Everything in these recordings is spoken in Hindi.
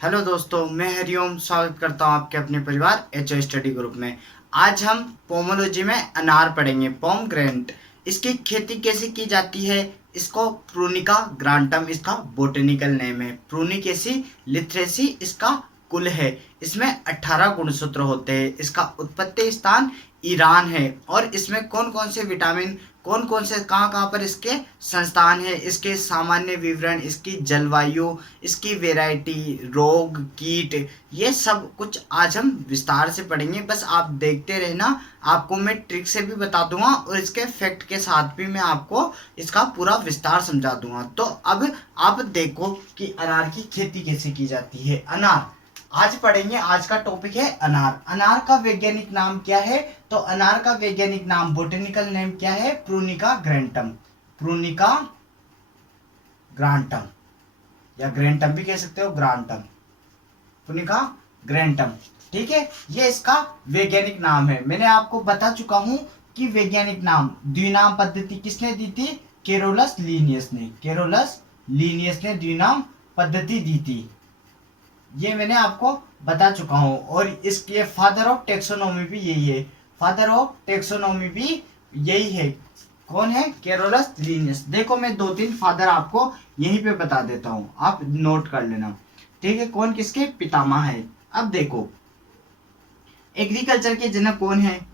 हेलो दोस्तों, मैं हरिओम स्वागत करता हूं आपके अपने परिवार एचओ स्टडी ग्रुप में। आज हम पोमोलॉजी में अनार पढ़ेंगे, पोमग्रेनेट। इसकी खेती कैसे की जाती है? इसको प्रूनिका ग्रांटम इसका बोटेनिकल नेम है। प्रूनिकेसी लिथ्रेसी इसका कुल है। इसमें 18 गुणसूत्र होते हैं। इसका उत्पत्ति स्थान ईरान है। और इसमें कौन कौन से विटामिन, कौन कौन से कहाँ कहाँ पर इसके संस्थान है, इसके सामान्य विवरण, इसकी जलवायु, इसकी वैरायटी, रोग, कीट, ये सब कुछ आज हम विस्तार से पढ़ेंगे। बस आप देखते रहना, आपको मैं ट्रिक से भी बता दूंगा और इसके फैक्ट के साथ भी मैं आपको इसका पूरा विस्तार समझा दूंगा। तो अब आप देखो कि अनार की खेती कैसे की जाती है। अनार आज पढ़ेंगे। आज का टॉपिक है अनार। अनार का वैज्ञानिक नाम क्या है? तो अनार का वैज्ञानिक नाम, बोटेनिकल नेम क्या है? प्रूनिका ग्रैंटम। प्रूनिका ग्रांटम या ग्रैंटम भी कह सकते हो, ग्रांटम, प्रूनिका ग्रैंटम। ठीक है, ये इसका वैज्ञानिक नाम है। मैंने आपको बता चुका हूं कि वैज्ञानिक नाम, द्विनाम पद्धति किसने दी थी? केरोलस लीनियस ने। केरोलस लीनियस ने द्विनाम पद्धति दी थी, ये मैंने आपको बता चुका हूं। और इसके फादर ऑफ टेक्सोनोमी भी यही है। फादर ऑफ टेक्सोनोमी भी यही है। कौन है? Carolus Linnaeus. देखो, मैं दो तीन फादर आपको यहीं पे बता देता हूं, आप नोट कर लेना। ठीक है, कौन किसके पितामह है। अब देखो, एग्रीकल्चर के जनक कौन है?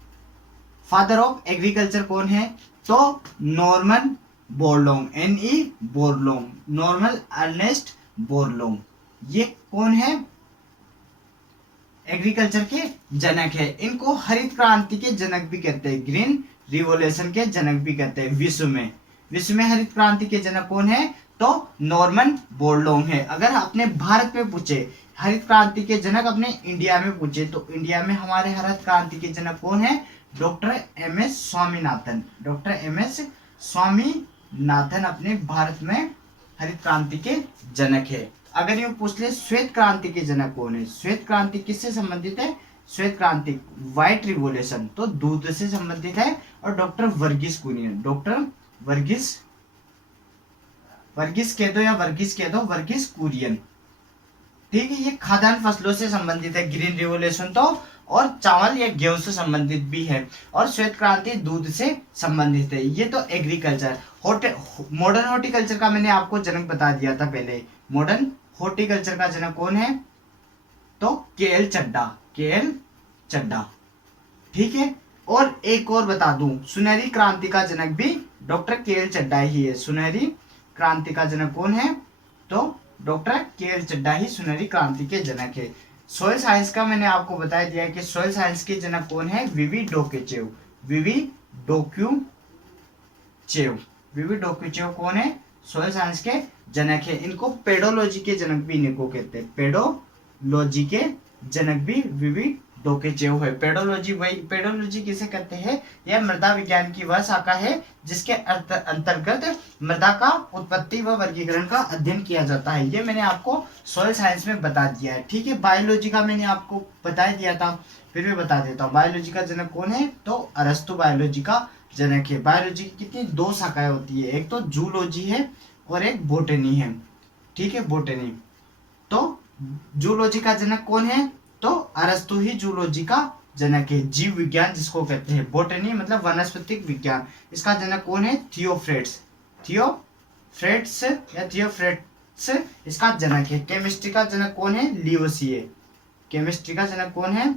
फादर ऑफ एग्रीकल्चर कौन है? तो नॉर्मन बोरलोंग, NE बोरलोंग, नॉर्मन अर्नेस्ट बोरलोंग। ये कौन है? एग्रीकल्चर के जनक है। इनको हरित क्रांति के जनक भी कहते हैं, ग्रीन रिवोल्यूशन के जनक भी कहते हैं। विश्व में हरित क्रांति के जनक कौन है? तो नॉर्मन बोरलोंग है। अगर अपने भारत में पूछे हरित क्रांति के जनक, अपने इंडिया में पूछे, तो इंडिया में हमारे हरित क्रांति के जनक कौन है? Doctor MS Swaminathan. Doctor MS Swaminathan अपने भारत में हरित क्रांति के जनक है। अगर ये पूछ ले श्वेत क्रांति के जनक कौन है? श्वेत क्रांति किससे संबंधित है? श्वेत क्रांति, व्हाइट रिवोल्यूशन, तो दूध से संबंधित है। और डॉक्टर वर्गीस कुरियन, डॉक्टर वर्गीस कह दो या वर्गीस कह दो, वर्गीस कुरियन। ठीक है, ये खाद्यान्न फसलों से संबंधित है। ग्रीन रिवोल्यूशन तो और चावल या गेहूं से संबंधित भी है। और श्वेत क्रांति दूध से संबंधित है। ये तो एग्रीकल्चर। मॉडर्न हॉर्टिकल्चर का मैंने आपको जनक बता दिया था पहले। मॉडर्न हॉर्टिकल्चर का जनक कौन है? तो KL चड्ढा, KL चड्ढा। ठीक है, और एक और बता दूं, सुनहरी क्रांति का जनक भी डॉक्टर KL चड्ढा ही है। सुनहरी क्रांति का जनक कौन है? तो डॉक्टर KL चड्ढा ही सुनहरी क्रांति के जनक है। सोयल साइंस का मैंने आपको बता दिया कि सोयल साइंस के जनक कौन है? VV डोकेचेव। VV डोक्यूचेव। VV डोक्यूचेव कौन है? सोयल साइंस के जनक है। इनको पेडोलॉजी के जनक भी इनको कहते हैं। पेडोलॉजी के जनक भी VV डोकेचेव है। पेडोलॉजी किसे कहते हैं? यह मृदा विज्ञान की वह शाखा है जिसके अंतर्गत मृदा का उत्पत्ति व वर्गीकरण का अध्ययन किया जाता है। ये मैंने आपको सोयल साइंस में बता दिया है। ठीक है, बायोलॉजी का मैंने आपको बता दिया था, फिर भी बता देता हूँ। बायोलॉजी का जनक कौन है? तो अरस्तु बायोलॉजी का जनक है। बायोलॉजी की कितनी दो शाखाएं होती है, एक तो जूलॉजी है और एक बोटनी है। ठीक है, बोटनी। तो जूलॉजी का जनक कौन है? तो अरस्तु ही जूलॉजी का जनक है। जीव विज्ञान जिसको कहते हैं। बोटनी मतलब वनस्पतिक विज्ञान, इसका जनक कौन है? थियोफ्रेट्स। थियोफ्रेट्स या थियोफ्रेट्स इसका जनक है। केमिस्ट्री का जनक कौन है? लियोसिए। केमिस्ट्री का जनक कौन है?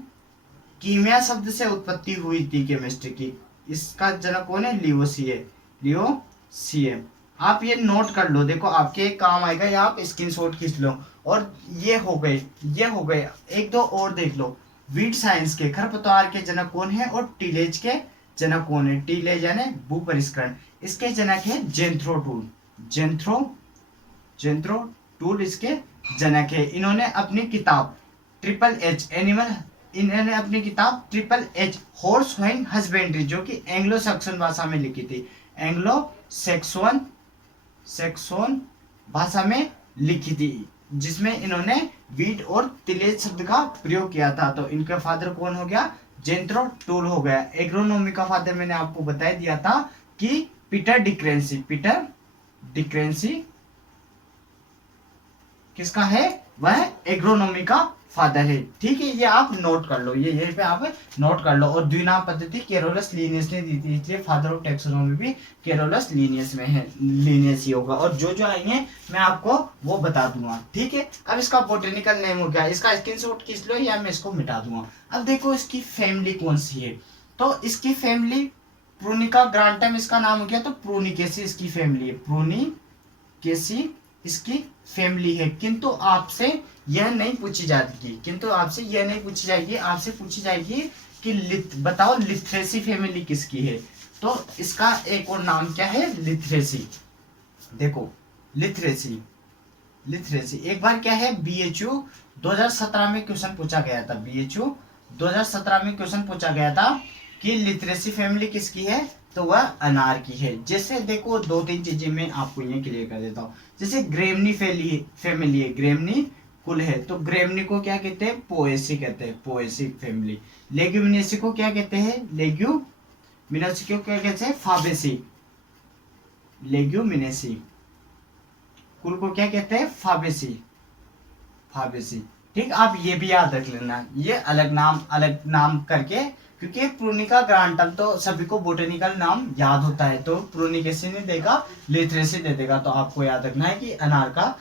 कीमिया शब्द से उत्पत्ति हुई थी केमिस्ट्री की, इसका जनक कौन है? लियोसिए। लियोसिए। आप ये नोट कर लो, देखो आपके एक काम आएगा, या आप स्क्रीनशॉट खींच लो। और ये हो गए। एक दो और देख लो। वीट साइंस के खरपतवार के जनक कौन है? और टीलेज के जनक कौन है? टीलेज यानी भू परिष्करण, इसके जनक है जेंथ्रोटूल। जेंथ्रोटूल इसके जनक है। इन्होंने अपनी किताब triple H horse hoeing husbandry, जो कि एंग्लो सैक्सन भाषा में लिखी थी। एंग्लो सैक्सन भाषा में लिखी थी, जिसमें इन्होंने वीट और तिलेज शब्द का प्रयोग किया था। तो इनका फादर कौन हो गया? जेंथ्रोटूल हो गया। एग्रोनॉमी का फादर मैंने आपको बता दिया था कि पीटर डिक्रेंसी किसका है, वह एग्रोनॉमी का फादर है। ठीक है, ये आप नोट कर लो, ये यहीं पे आप नोट कर लो। और द्विनाम पद्धति केरोलस लीनियस ने दी थी, इसलिए फादर ऑफ टैक्सोनॉमी भी केरोलस लीनियस में है, लीनियस ही होगा। और जो जो आएंगे मैं आपको वो बता दूंगा। ठीक है, अब इसका बोटेनिकल नेम हो गया, इसका स्क्रीनशॉट खींच लो या मैं इसको मिटा दूंगा। अब देखो इसकी फैमिली कौन सी है, तो इसकी फैमिली प्रूनिका ग्रांटम इसका नाम हो गया, तो प्रूनिकेसी इसकी फैमिली है, प्रूनिकेसी इसकी फैमिली है। किंतु आपसे यह नहीं पूछी जाएगी, किंतु आपसे यह नहीं पूछी जाएगी, आपसे पूछी जाएगी कि बताओ लिथ्रेसी फैमिली किसकी है। तो इसका एक और नाम क्या है, लिथ्रेसी। देखो लिथ्रेसी, लिथ्रेसी एक बार क्या है, बीएचयू 2017 में क्वेश्चन पूछा गया था, बीएचयू 2017 में क्वेश्चन पूछा गया था कि लिथरेसी फैमिली किसकी है, तो वह अनार की है। जैसे देखो दो तीन चीजें मैं आपको ये क्लियर कर देता हूँ। जैसे ग्रेमनी फैमिली है, ग्रेमनी कुल है, तो ग्रेमनी को क्या कहते हैं, पोएसी कहते हैं, पोएसी फैमिली। लेग्यूमिनेसी को क्या कहते हैं, लेग्यूमिनेसी को क्या कहते हैं, फाबेसी, लेग्यूमिनेसी कुल को क्या कहते हैं, फाबेसी, फाबेसी। ठीक, आप ये भी याद रख लेना, ये अलग नाम करके, क्योंकि प्रूनिका ग्रांटम तो सभी को बोटेनिकल नाम याद होता है, तो प्रूनिकेसी नहीं देगा, लिथरेसी दे देगा। तो आपको याद रखना है कि अनार का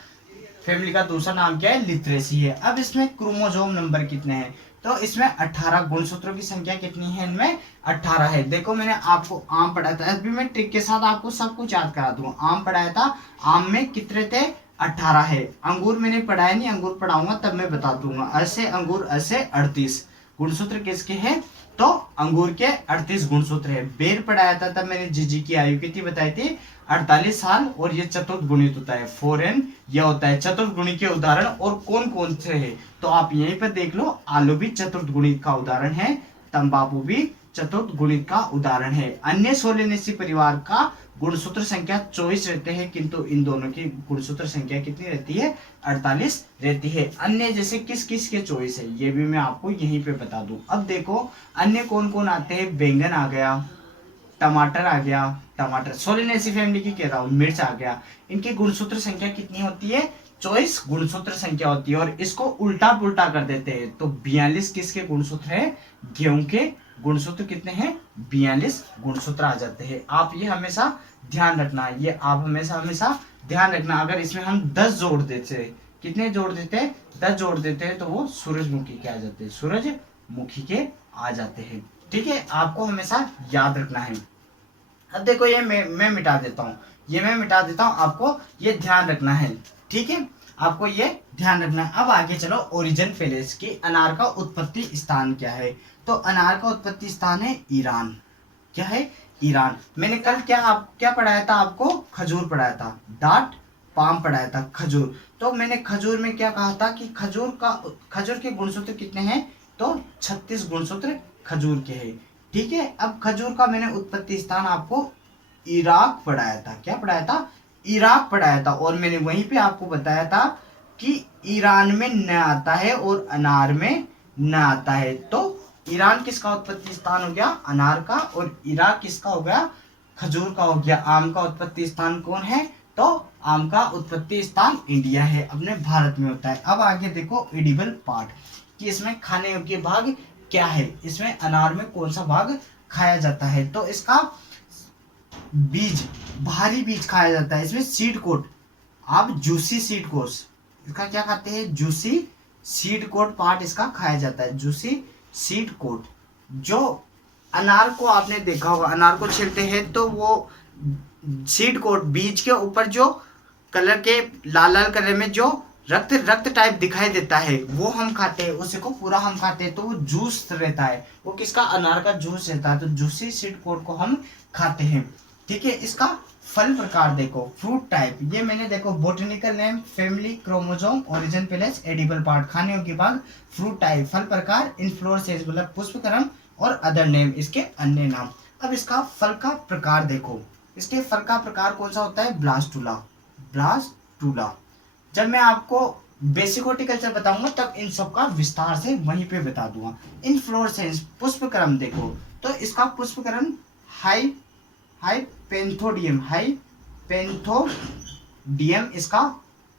फैमिली का दूसरा नाम क्या है, लिथरेसी है। अब इसमें क्रोमोसोम नंबर कितने हैं, तो इसमें 18 गुणसूत्रों की संख्या कितनी है, इनमें 18 है। देखो मैंने आपको आम पढ़ाया था, अभी मैं ट्रिक के साथ आपको सब कुछ याद करा दूंगा। आम पढ़ाया था, आम में कितने थे, 18 है। अंगूर मैंने पढ़ाया नहीं, अंगूर पढ़ाऊंगा तब मैं बता दूंगा। ऐसे अंगूर ऐसे 38 गुणसूत्र किसके हैं, तो अंगूर के 38 गुणसूत्र है। बेर पढ़ाया था तब मैंने जीजी की आयु कितनी बताई थी, 48 साल, और ये चतुर्थ गुणित होता है, 4n यह होता है। चतुर्थ गुणित के उदाहरण और कौन कौन से है, तो आप यहीं पर देख लो, आलू भी चतुर्थ गुणित का उदाहरण है, तंबाकू भी चतुर्थ गुणित का उदाहरण है। अन्य सोलेनेसी परिवार का गुणसूत्र संख्या 24 रहते हैं, किंतु इन दोनों की गुणसूत्र संख्या कितनी रहती है, 48 रहती है। अन्य जैसे किस किस के 24 है, ये भी मैं आपको यहीं पे बता दूं। अब देखो अन्य कौन कौन आते हैं, बैंगन आ गया, टमाटर आ गया, टमाटर सोलेनेसी फैमिली की कह रहा हूँ, मिर्च आ गया। इनकी गुणसूत्र संख्या कितनी होती है, 24 गुणसूत्र संख्या होती है। और इसको उल्टा पुल्टा कर देते हैं, तो 42 किसके गुणसूत्र है, गेहूं के गुणसूत्र कितने हैं, 42 गुणसूत्र आ जाते हैं। आप ये हमेशा ध्यान रखना, ये आप हमेशा ध्यान रखना। अगर इसमें हम 10 जोड़ देते, कितने जोड़ देते हैं, 10 जोड़ देते हैं, तो वो सूरजमुखी के आ जाते हैं, सूरजमुखी के आ जाते हैं। ठीक है, आपको हमेशा याद रखना है। अब देखो ये मैं मिटा देता हूँ, ये मैं मिटा देता हूँ, आपको ये ध्यान रखना है। ठीक है, आपको ये ध्यान रखना है। अब आगे चलो, ओरिजिन पैलेस की अनार का उत्पत्ति स्थान क्या है, तो अनार का उत्पत्ति स्थान है ईरान। क्या है, ईरान। मैंने कल क्या पढ़ाया था आपको, खजूर पढ़ाया था, डाट पाम पढ़ाया था, खजूर। तो मैंने खजूर में क्या कहा था कि खजूर के गुणसूत्र कितने हैं, तो 36 गुणसूत्र खजूर के हैं। ठीक है, अब खजूर का मैंने उत्पत्ति स्थान आपको इराक पढ़ाया था, क्या पढ़ाया था, इराक पढ़ाया था। और मैंने वहीं पे आपको बताया था कि ईरान में न आता है और अनार में न आता है। तो ईरान किसका उत्पत्ति स्थान हो गया, अनार का, और इराक किसका हो गया, खजूर का हो गया। आम का उत्पत्ति स्थान कौन है, तो आम का उत्पत्ति स्थान इंडिया है, अपने भारत में होता है। अब आगे देखो एडिबल पार्ट, कि इसमें खाने योग्य भाग क्या है, इसमें अनार में कौन सा भाग खाया जाता है, तो इसका बीज, भारी बीज खाया जाता है। इसमें सीड कोट, आप जूसी सीड कोर्स, इसका क्या खाते हैं, जूसी सीड कोट पार्ट इसका खाया जाता है, जूसी सीड कोट। जो अनार को आपने देखा होगा, अनार को छीलते हैं तो वो सीड कोट, बीज के ऊपर जो कलर के लाल लाल कलर में जो रक्त टाइप दिखाई देता है, वो हम खाते हैं, उसी को पूरा हम खाते हैं, तो वो जूस रहता है, वो किसका, अनार का जूस रहता है, तो जूसी सीड कोट को हम खाते हैं। ठीक है, इसका फल प्रकार देखो, फ्रूट टाइप, ये मैंने देखो botanical name, family, chromosome, origin palace, edible part, खाने योग्य भाग, फ्रूट टाइप, फल प्रकार, इन्फ्लोरेसेंस मतलब पुष्पक्रम, और अदर नेम इसके अन्य नाम। अब इसका फल का प्रकार देखो, इसके फल का प्रकार कौन सा होता है, ब्लास्टुला, ब्लास्टुला। जब मैं आपको बेसिक हॉर्टिकल्चर बताऊंगा तब इन सब का विस्तार से वहीं पे बता दूंगा। इन्फ्लोरेसेंस, पुष्पक्रम देखो, तो इसका पुष्पक्रम हाइपेंथोडियम इसका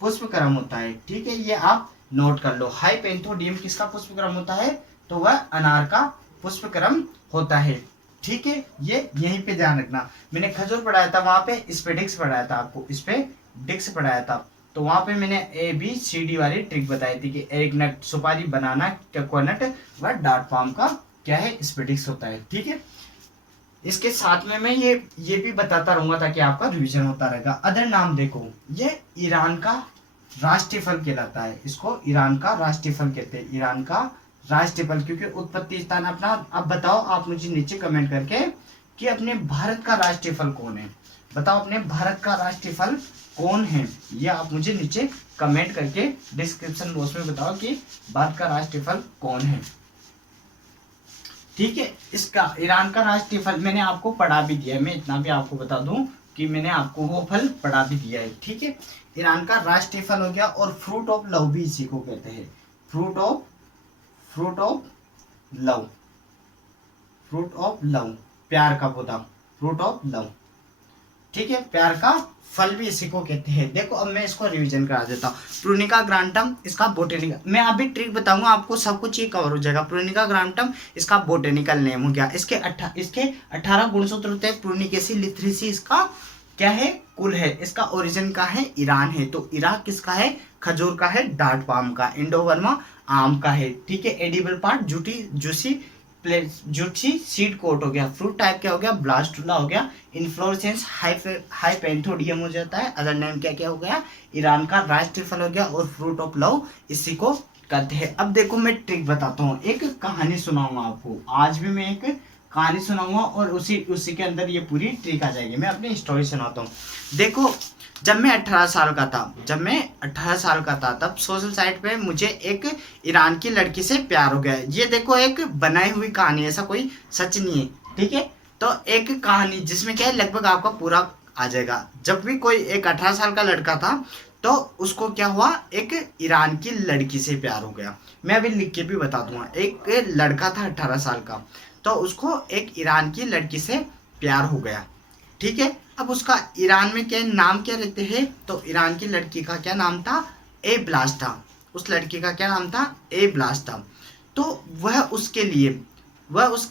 पुष्पक्रम होता है। ठीक है, ये आप नोट कर लो। हाइपेंथोडियम किसका पुष्पक्रम होता है? तो वह अनार का पुष्पक्रम होता है। ठीक है, ये यहीं पे ध्यान रखना। मैंने खजूर पढ़ाया था, वहां पे स्पेडिक्स पढ़ाया था, आपको इस पे डिक्स पढ़ाया था। तो वहां पे मैंने ABCD वाली ट्रिक बताई थी कि एक नट, सुपारी, बनाना, कोकोनट व डार्ट पाम का क्या है? स्पेडिक्स होता है। ठीक है, इसके साथ में मैं ये भी बताता रहूंगा ताकि आपका रिवीजन होता रहेगा। अदर नाम देखो, ये ईरान का राष्ट्रीय फल कहलाता है। इसको ईरान का राष्ट्रीय फल कहते हैं। ईरान का राष्ट्रीय फल, क्योंकि उत्पत्ति स्थान अपना। अब बताओ आप मुझे नीचे कमेंट करके कि अपने भारत का राष्ट्रीय फल कौन है? बताओ अपने भारत का राष्ट्रीय फल कौन है? ये आप मुझे नीचे कमेंट करके डिस्क्रिप्शन बॉक्स में बताओ कि भारत का राष्ट्रीय फल कौन है। ठीक है, इसका ईरान का राष्ट्रीय फल मैंने आपको पढ़ा भी दिया है। मैं इतना भी आपको बता दूं कि मैंने आपको वो फल पढ़ा भी दिया है। ठीक है, ईरान का राष्ट्रीय फल हो गया। और फ्रूट ऑफ लव भी इसी को कहते हैं। Fruit of love, fruit of love, प्यार का पौधा, फ्रूट ऑफ लव। ठीक है, प्यार का फल भी इसी को कहते हैं। देखो अब मैं इसको रिवीजन करा देता हूँ। प्रूनिका ग्रांटम इसका बोटेनिकल, मैं अभी ट्रिक बताऊंगा आपको, सब कुछ ये कवर हो जाएगा। प्रूनिका ग्रांटम इसका बोटेनिकल नेम हो गया। इसके 18 गुणसूत्र होते हैं। प्रूनिकेसी लिथ्रेसी इसका क्या है? कुल है। इसका ओरिजिन का है? ईरान है। तो इराक किसका है? खजूर का है, डार्ट पाम का। इंडो बर्मा आम का है। ठीक है, edible part juicy seed coat हो गया। फ्रूट टाइप क्या हो गया? ब्लास्टुला हो गया। इन्फ्लोरेसेंस हाइपेंथोडियम हो जाता है। अदर नेम क्या क्या हो गया? ईरान का राष्ट्रीय फल हो गया। और फ्रूट ऑफ लव इसी को कहते हैं। अब देखो मैं ट्रिक बताता हूँ, एक कहानी सुनाऊंगा आपको। आज भी मैं एक कहानी सुनाऊंगा और उसी के अंदर ये पूरी ट्रिक आ जाएगी। मैं अपनी स्टोरी सुनाता हूँ। देखो, जब मैं 18 साल का था तब सोशल साइट पे मुझे एक ईरान की लड़की से प्यार हो गया। ये देखो एक बनाई हुई कहानी है, ऐसा कोई सच नहीं है। ठीक है, तो एक कहानी जिसमें क्या है, लगभग आपका पूरा आ जाएगा। जब भी कोई एक 18 साल का लड़का था तो उसको क्या हुआ? एक ईरान की लड़की से प्यार हो गया। मैं अभी लिख के भी बता दूंगा। एक लड़का था 18 साल का, तो उसको एक ईरान की लड़की से प्यार हो गया। ठीक है, अब उसका ईरान में क्या नाम क्या रहते हैं? तो ईरान की लड़की का क्या नाम था? ए ब्लास्टा। उस लड़की का क्या नाम था? ए ब्लास्टा। तो वह उसके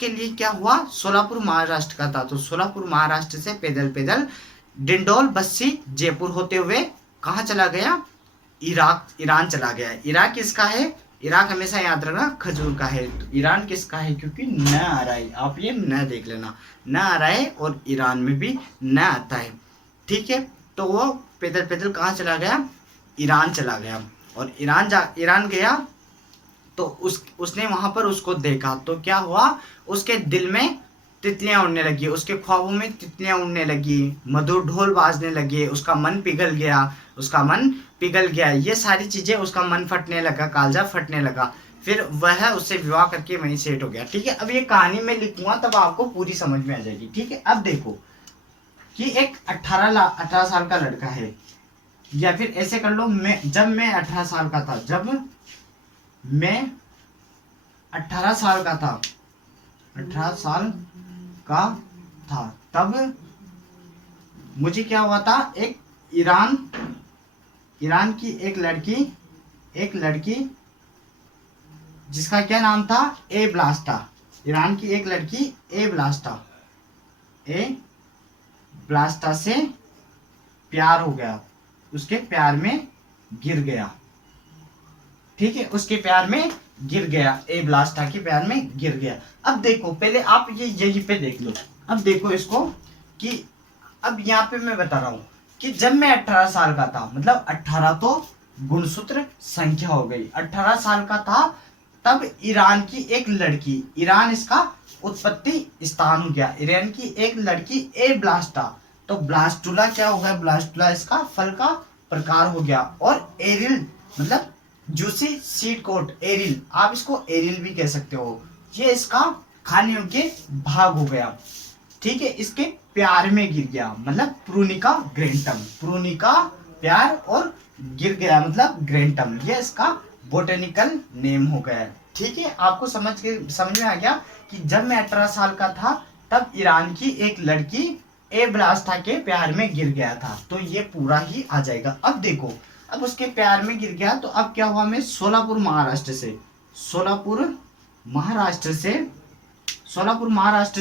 लिए क्या हुआ? सोलापुर महाराष्ट्र का था। तो सोलापुर महाराष्ट्र से पैदल पैदल डिंडोल, बस्सी, जयपुर होते हुए कहाँ चला गया? ईरान चला गया। इराक किसका है? इराक हमेशा याद रखना खजूर का है। तो ईरान किसका है? क्योंकि न आ रहा है, आप ये न देख लेना, न आ रहा है और ईरान में भी न आता है। ठीक है, तो वो पैदल पैदल कहाँ चला गया? ईरान चला गया। और ईरान गया तो उसने वहां पर उसको देखा। तो क्या हुआ? उसके दिल में तितलियां उड़ने लगी, उसके ख्वाबों में तितलियां उड़ने लगी, मधुर ढोल बाजने लगे, उसका मन पिघल गया। ये सारी चीजें, उसका मन फटने लगा, कालजा फटने लगा। फिर वह उससे विवाह करके वहीं सेट हो गया। ठीक है, अब ये कहानी मैं लिखूंगा तब आपको पूरी समझ में आ जाएगी। ठीक है, अब देखो कि एक 18 साल का लड़का है, या फिर ऐसे कर लो, जब मैं 18 साल का था, जब मैं 18 साल का था, 18 साल का था, तब मुझे क्या हुआ था? एक ईरान की एक लड़की जिसका क्या नाम था? ए ब्लास्टा। ईरान की एक लड़की ए ब्लास्टा से प्यार हो गया, उसके प्यार में गिर गया। ठीक है, उसके प्यार में गिर गया, ए ब्लास्टा के प्यार में गिर गया। अब देखो, पहले आप ये यहीं पे देख लो। अब देखो इसको कि अब यहाँ पे मैं बता रहा हूँ कि जब मैं 18 साल का था, मतलब 18 तो गुणसूत्र संख्या हो गई, 18 साल का था तब ईरान की एक लड़की, ईरान इसका उत्पत्ति स्थान हो गया, ईरान की एक लड़की ए ब्लास्टा, तो ब्लास्टुला क्या हो गया? ब्लास्टुला इसका फल का प्रकार हो गया। और एरिल मतलब जूसी सीड कोट, एरिल, आप इसको एरिल भी कह सकते हो, ये इसका खाने योग्य भाग हो गया। ठीक है, इसके प्यार में गिर गया, मतलब प्रूनिका ग्रेंटम, प्रूनिका प्यार और गिर गया मतलब ग्रेंटम, ये इसका बोटेनिकल नेम हो गया। ठीक है, आपको समझ में आ गया कि जब मैं 18 साल का था तब ईरान की एक लड़की ए ब्लास्टा के प्यार में गिर गया था। तो ये पूरा ही आ जाएगा। अब अब उसके प्यार में गिर गया तो अब क्या हुआ, मैं सोलापुर महाराष्ट्र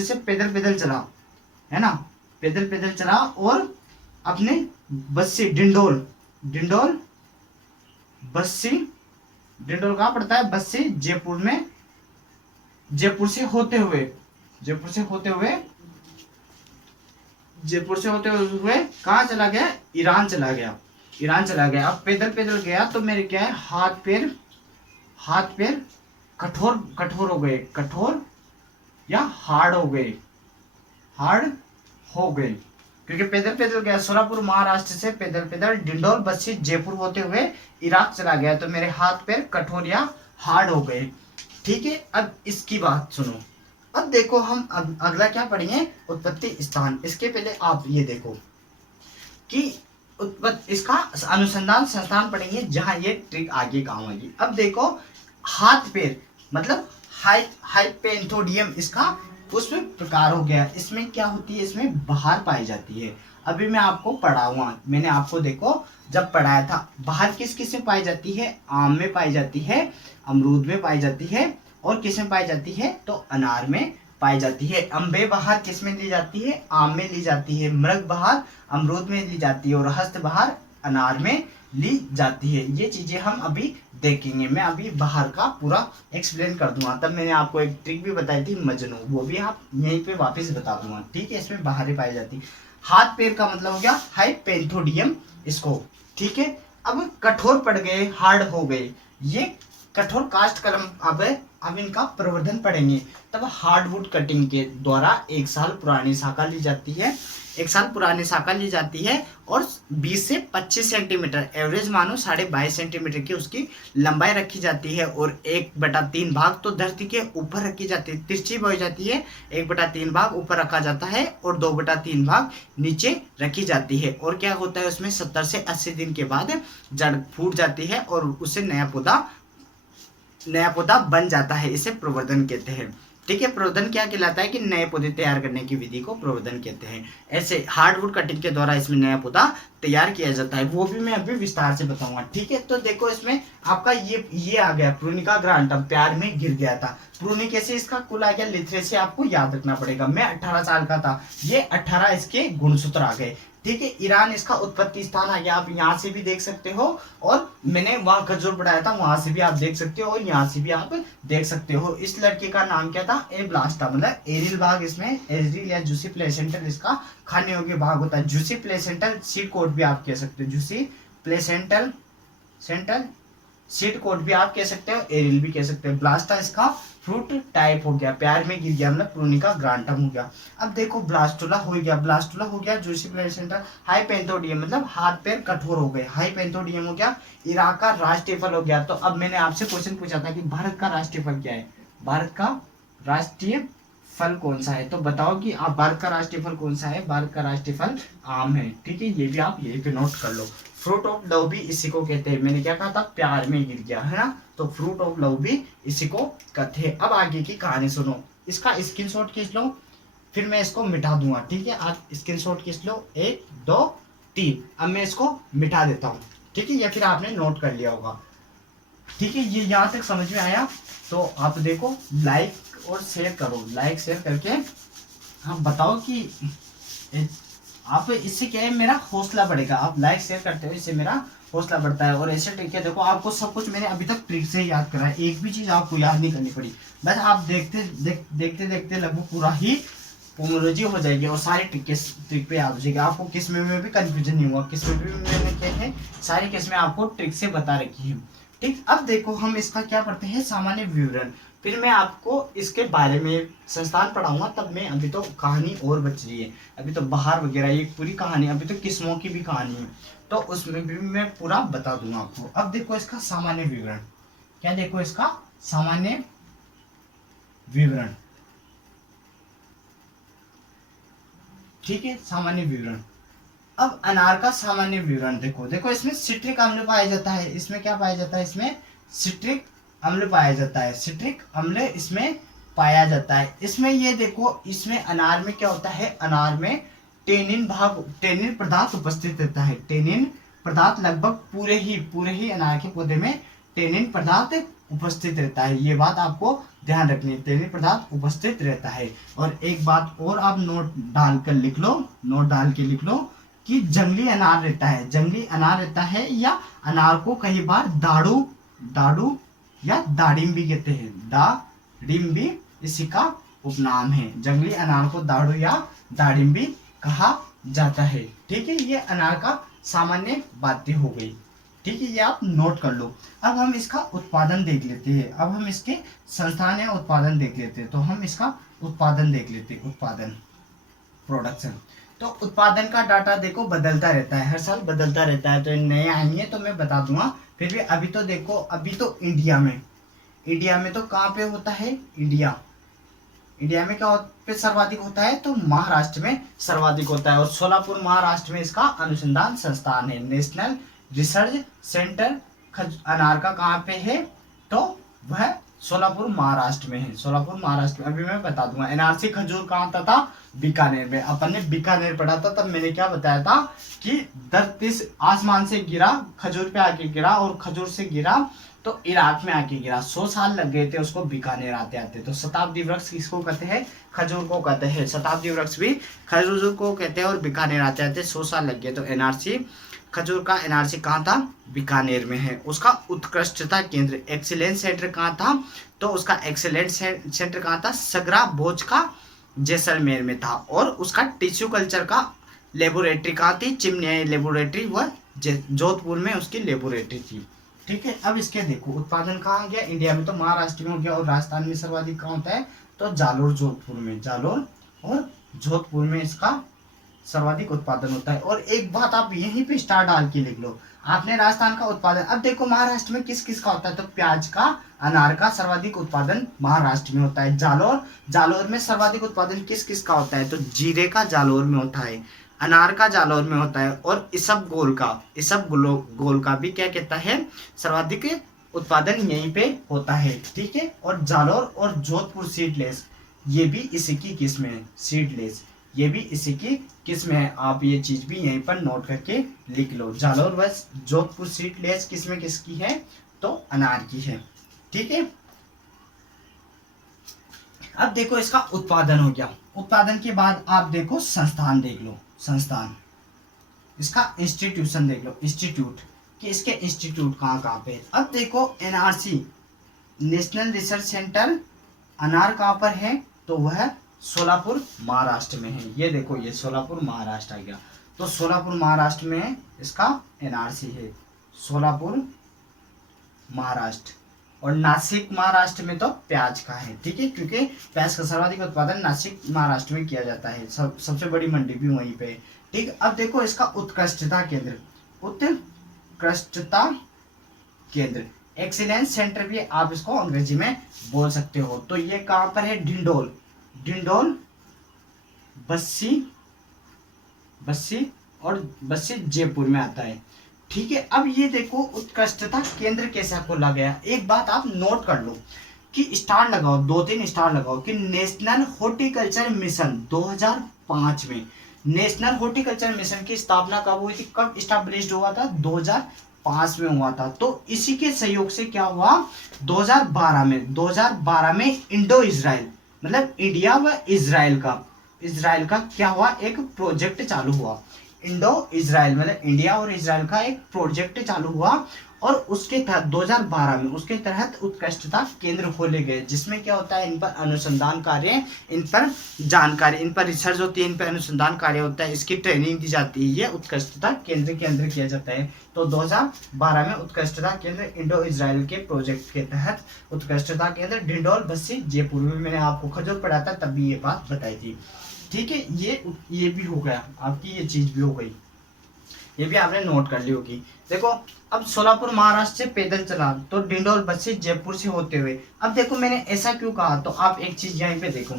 से पैदल पैदल चला, है ना, पैदल पैदल चला और अपने बस्सी डिंडोल कहाँ पड़ता है, बस्सी जयपुर से होते हुए कहाँ चला गया, ईरान चला गया। अब पैदल पैदल गया तो मेरे क्या है, हाथ पैर कठोर हो गए, या हार्ड हो गए क्योंकि पैदल पैदल गया। सोलापुर महाराष्ट्र से पैदल पैदल डिंडोल बस्सी जयपुर होते हुए इराक चला गया तो मेरे हाथ पैर कठोर या हार्ड हो गए। ठीक है, अब इसकी बात सुनो। अब देखो हम अगला क्या पढ़ेंगे, उत्पत्ति स्थान। इसके पहले आप ये देखो कि इसका अनुसंधान संस्थान पढ़ेंगे जहां ये ट्रिक आगे काम आएगी। अब देखो हाथ पैर मतलब हाइपेंथोडियम इसका पुष्प प्रकार हो गया। इसमें क्या होती है, इसमें बाहर पाई जाती है। अभी मैं आपको पढ़ाऊंगा, मैंने आपको देखो जब पढ़ाया था, बाहर किस में पाई जाती है, आम में पाई जाती है, अमरूद में पाई जाती है, और किस में पाई जाती है, तो अनार में पाई जाती है। अम्बे बाहर किस में ली जाती है, आम में ली जाती है, मृग बाहर अमरूद में ली जाती है, और हस्त बाहर अनार में ली जाती है। ये चीजें हम अभी देखेंगे। मैं अभी बाहर का पूरा एक्सप्लेन कर दूंगा। तब मैंने आपको एक ट्रिक भी बताई थी मजनू, वो भी आप यहीं पे वापस बता दूंगा। ठीक है, इसमें बाहर ही पाई जाती। हाथ पैर का मतलब हो गया हाइपेंथोडियम इसको। ठीक है, अब कठोर पड़ गए, हार्ड हो गए, ये कठोर कास्ट कलम। अब इनका प्रवर्धन पढ़ेंगे। तब हार्डवुड कटिंग के द्वारा 1 साल पुरानी शाखा ली जाती है, और 20 से 25 सेंटीमीटर एवरेज मानो 22.5 सेंटीमीटर की उसकी लंबाई रखी जाती है, और 1/3 भाग तो धरती के ऊपर रखी जाती है, तिरछी हो जाती है। 1/3 भाग ऊपर रखा जाता है और 2/3 भाग नीचे रखी जाती है। और क्या होता है उसमें 70 से 80 दिन के बाद जड़ फूट जाती है और उससे नया पौधा बन जाता है। इसे प्रवर्धन कहते हैं। ठीक है, प्रवर्धन क्या कहलाता है कि नए पौधे तैयार करने की विधि को प्रवर्धन कहते हैं। ऐसे हार्डवुड कटिंग के द्वारा इसमें नया पौधा तैयार किया जाता है, वो भी मैं अभी विस्तार से बताऊंगा। ठीक है, तो देखो इसमें आपका ये आ गया प्रूनिका ग्रांटम, प्यार में गिर गया था। प्रूनिके से इसका कुल आ गया लिथरे से, आपको याद रखना पड़ेगा। मैं 18 साल का था, ये 18 इसके गुणसूत्र आ गए। ठीक है, ईरान इसका उत्पत्ति स्थान आ गया। आप यहाँ से भी देख सकते हो, और मैंने वहां खजूर पढ़ाया था, वहां से भी आप देख सकते हो, और यहाँ से भी आप देख सकते हो। इस लड़के का नाम क्या था, एब्लास्टा, मतलब एरिल भाग, इसमें एरिल या जूसी प्लेसेंटल इसका खाने योग्य भाग होता है। जूसी प्लेसेंटल सीड कोट भी आप कह सकते हो, जूसी प्लेसेंटल सीड कोट भी आप कह सकते हो, एरिल भी कह सकते हो। ब्लास्टा इसका फ्रूट टाइप हो गया, प्यार में गिर गया, मतलब प्रूनिका ग्रांटम हो गया। अब देखो ब्लास्टुला हो गया, जूसी प्लेसेंटा, हाइपेंथोडियम मतलब हाथ पैर कठोर हो गए, हाइपेंथोडियम हो गया, इराक का राष्ट्रीय फल हो गया। तो अब मैंने आपसे क्वेश्चन पूछा था कि भारत का राष्ट्रीय फल क्या है, भारत का राष्ट्रीय फल कौन सा है, तो बताओ कि आप भारत का राष्ट्रीय फल कौन सा है। भारत का राष्ट्रीय फल आम है। ठीक है, ये भी आप यहीं पे नोट कर लो। फ्रूट ऑफ लव भी इसी को कहते हैं। मैंने क्या कहा था, प्यार में गिर गया, है ना, तो फ्रूट ऑफ लव भी इसी को कहते हैं। अब आगे की कहानी सुनो, इसका स्क्रीनशॉट खींच लो, फिर मैं इसको मिटा दूंगा। ठीक है, आप स्क्रीनशॉट खींच लो, 1 2 3। अब मैं इसको मिटा देता हूँ। ठीक है, या फिर आपने नोट कर लिया होगा। ठीक है, ये यहाँ तक समझ में आया तो आप देखो लाइक और शेयर करो, लाइक शेयर करके हाँ बताओ कि आप इससे क्या है, मेरा हौसला बढ़ेगा। आप लाइक शेयर करते हो, इससे मेरा हौसला बढ़ता है। और ऐसे ट्रिक है, देखो आपको सब कुछ मैंने अभी तक ट्रिक से याद करा है, एक भी चीज आपको याद नहीं करनी पड़ी। बस आप देखते लगभग पूरा ही पोमोलॉजी हो जाएगी और सारी ट्रिक पे याद हो जाएगी। आपको किस्में में भी कंफ्यूजन नहीं हुआ, किस्में भी मैंने क्या है, सारी किस्में आपको ट्रिक से बता रखी है। ठीक, अब देखो हम इसका क्या पढ़ते हैं, सामान्य विवरण। फिर मैं आपको इसके बारे में संस्थान पढ़ाऊंगा, तब मैं अभी तो कहानी और बच रही है, अभी तो बाहर वगैरह ये पूरी कहानी, अभी तो किस्मों की भी कहानी है, तो उसमें भी मैं पूरा बता दूंगा आपको। अब देखो इसका सामान्य विवरण, क्या देखो इसका सामान्य विवरण। ठीक है, सामान्य विवरण। अब अनार का सामान्य विवरण देखो इसमें सिट्रिक अम्ल पाया जाता है। इसमें क्या पाया जाता है, इसमें सिट्रिक अम्ल पाया जाता है, सिट्रिक अम्ल इसमें पाया जाता है। इसमें ये देखो, इसमें अनार में क्या होता है, अनार में टेनिन पदार्थ उपस्थित रहता है, टेनिन पदार्थ लगभग पूरे ही अनार के पौधे में टेनिन पदार्थ उपस्थित रहता है। ये बात आपको ध्यान रखनी है, टेनिन पदार्थ उपस्थित रहता है। और एक बात और आप नोट डाल के लिख लो कि जंगली अनार रहता है या अनार को कई बार दाड़ू या दाड़िम भी कहते हैं। दाड़िम भी इसी का उपनाम है। जंगली अनार को दाड़ू या दाड़िम भी कहा जाता है। ठीक है, ये अनार का सामान्य बातें हो गई। ठीक है, ये आप नोट कर लो। अब हम इसका उत्पादन देख लेते हैं। अब हम इसके संस्थान या उत्पादन देख लेते हैं। तो हम इसका उत्पादन देख लेते हैं। उत्पादन, प्रोडक्शन। तो उत्पादन का डाटा देखो बदलता रहता है, हर साल बदलता रहता है। तो नए आएंगे तो मैं बता दूंगा। फिर भी अभी तो देखो, अभी तो इंडिया में तो कहाँ पे होता है? इंडिया में क्या पे सर्वाधिक होता है? तो महाराष्ट्र में सर्वाधिक होता है। और सोलापुर महाराष्ट्र में इसका अनुसंधान संस्थान है। नेशनल रिसर्च सेंटर अनार का कहाँ पे है? तो वह सोलापुर महाराष्ट्र में है। सोलापुर महाराष्ट्र में, अभी मैं बता दूंगा। एनआरसी खजूर कहाँ था? बीकानेर में। अपन ने बीकानेर पढ़ा था, तब मैंने क्या बताया था कि धरती आसमान से गिरा, खजूर पे आके गिरा, और खजूर से गिरा तो इराक में आके गिरा। 100 साल लग गए थे उसको बीकानेर आते आते। तो शताब्दी वृक्ष किसको कहते हैं? खजूर को कहते हैं। शताब्दी वृक्ष भी खजूर को कहते हैं। और बीकानेर आते आते 100 साल लग गए। तो एनआरसी खजूर का एनआरसी कहाँ था? बीकानेर में है। उसका उत्कृष्टता केंद्र, एक्सीलेंस सेंटर कहाँ था? तो उसका एक्सीलेंस सेंटर कहाँ था? सगरा भोज का जैसलमेर में था। और उसका टिश्यू कल्चर का लेबोरेटरी कहाँ थी? चिमनिया लेबोरेटरी, वह जोधपुर में उसकी लेबोरेटरी थी। ठीक है, अब इसके देखो उत्पादन कहाँ गया? इंडिया में तो महाराष्ट्र में हो गया। और राजस्थान में सर्वाधिक कहाँ होता है? तो जालोर और जोधपुर में इसका सर्वाधिक उत्पादन होता है। और एक बात आप यहीं पे स्टार डाल के लिख लो, आपने राजस्थान का उत्पादन। अब देखो महाराष्ट्र में किस किस का होता है? तो प्याज का, अनार का सर्वाधिक उत्पादन महाराष्ट्र में होता है। जालोर में सर्वाधिक उत्पादन किस किस का होता है? तो जीरे का जालोर में होता है, अनार का जालोर में होता है, और इसबगोल का भी क्या कहता है? सर्वाधिक उत्पादन यहीं पे होता है। ठीक है, और जालोर और जोधपुर सीडलेस, ये भी इसी की किस्म है। सीडलेस ये भी इसी की किस्म है। आप ये चीज भी यहीं पर नोट करके लिख लो। जालोर व जोधपुर सीडलेस किस्म किसकी है? तो अनार की है। ठीक है, अब देखो इसका उत्पादन हो गया। उत्पादन के बाद आप देखो संस्थान देख लो। संस्थान, इसका इंस्टीट्यूशन देख लो। इंस्टीट्यूट कि इसके इंस्टीट्यूट कहाँ पे? अब देखो एनआरसी, नेशनल रिसर्च सेंटर अनार कहाँ पर है? तो वह सोलापुर महाराष्ट्र में है। ये देखो, ये सोलापुर महाराष्ट्र आ गया। तो सोलापुर महाराष्ट्र में इसका एनआरसी है, सोलापुर महाराष्ट्र। और नासिक महाराष्ट्र में तो प्याज का है। ठीक है, क्योंकि प्याज का सर्वाधिक उत्पादन नासिक महाराष्ट्र में किया जाता है। सबसे बड़ी मंडी भी वहीं पे है। ठीक, अब देखो इसका उत्कृष्टता केंद्र, एक्सीलेंस सेंटर भी आप इसको अंग्रेजी में बोल सकते हो। तो ये कहाँ पर है? डिंडोल, बस्सी जयपुर में आता है। ठीक है, अब ये देखो उत्कृष्टता केंद्र कैसा खोला गया। एक बात आप नोट कर लो कि स्टार लगाओ, 2-3 स्टार लगाओ कि नेशनल हॉर्टिकल्चर मिशन 2005 में। नेशनल हॉर्टिकल्चर मिशन की स्थापना कब हुई थी? कब स्टैब्लिश्ड हुआ था? 2005 में हुआ था। तो इसी के सहयोग से क्या हुआ? 2012 में इंडो इजराइल, मतलब इंडिया व इजराइल का क्या हुआ? एक प्रोजेक्ट चालू हुआ। इंडो इजराइल मतलब इंडिया और इजराइल का एक प्रोजेक्ट चालू हुआ। और उसके तहत 2012 में उसके तहत उत्कृष्टता केंद्र खोले गए, जिसमें क्या होता है? इन पर अनुसंधान कार्य, इन पर जानकारी, इन पर रिसर्च होती है, इन पर अनुसंधान कार्य होता है, इसकी ट्रेनिंग दी जाती है। ये उत्कृष्टता केंद्र के अंदर किया जाता है। तो 2012 में उत्कृष्टता केंद्र इंडो इजराइल के प्रोजेक्ट के तहत उत्कृष्टता केंद्र डिंडोल, बस्सी, जयपुर में। मैंने आपको खजूर पढ़ा था, तब भी ये बात बताई थी। ठीक है, ये भी हो गया, आपकी ये चीज भी हो गई, ये भी आपने नोट कर ली होगी। देखो, अब सोलापुर महाराष्ट्र से पैदल चला तो डिंडोल, बस्सी, जयपुर से होते हुए। अब देखो मैंने ऐसा क्यों कहा? तो आप एक चीज यहीं पे देखो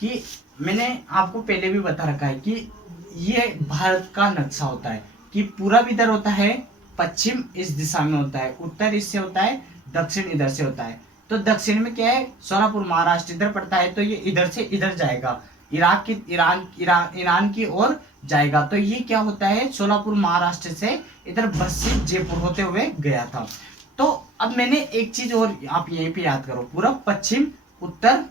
कि मैंने आपको पहले भी बता रखा है कि ये भारत का नक्शा होता है कि पूरब इधर होता है, पश्चिम इस दिशा में होता है, उत्तर इससे होता है, दक्षिण इधर से होता है। तो दक्षिण में क्या है? सोलापुर महाराष्ट्र इधर पड़ता है, तो ये इधर से इधर जाएगा, ईरान की और जाएगा। तो ये क्या होता है, सोलापुर महाराष्ट्र से इधर बस से जयपुर होते हुए गया था। तो अब मैंने एक चीज और आप यहीं पे याद करो, पूरब पश्चिम उत्तर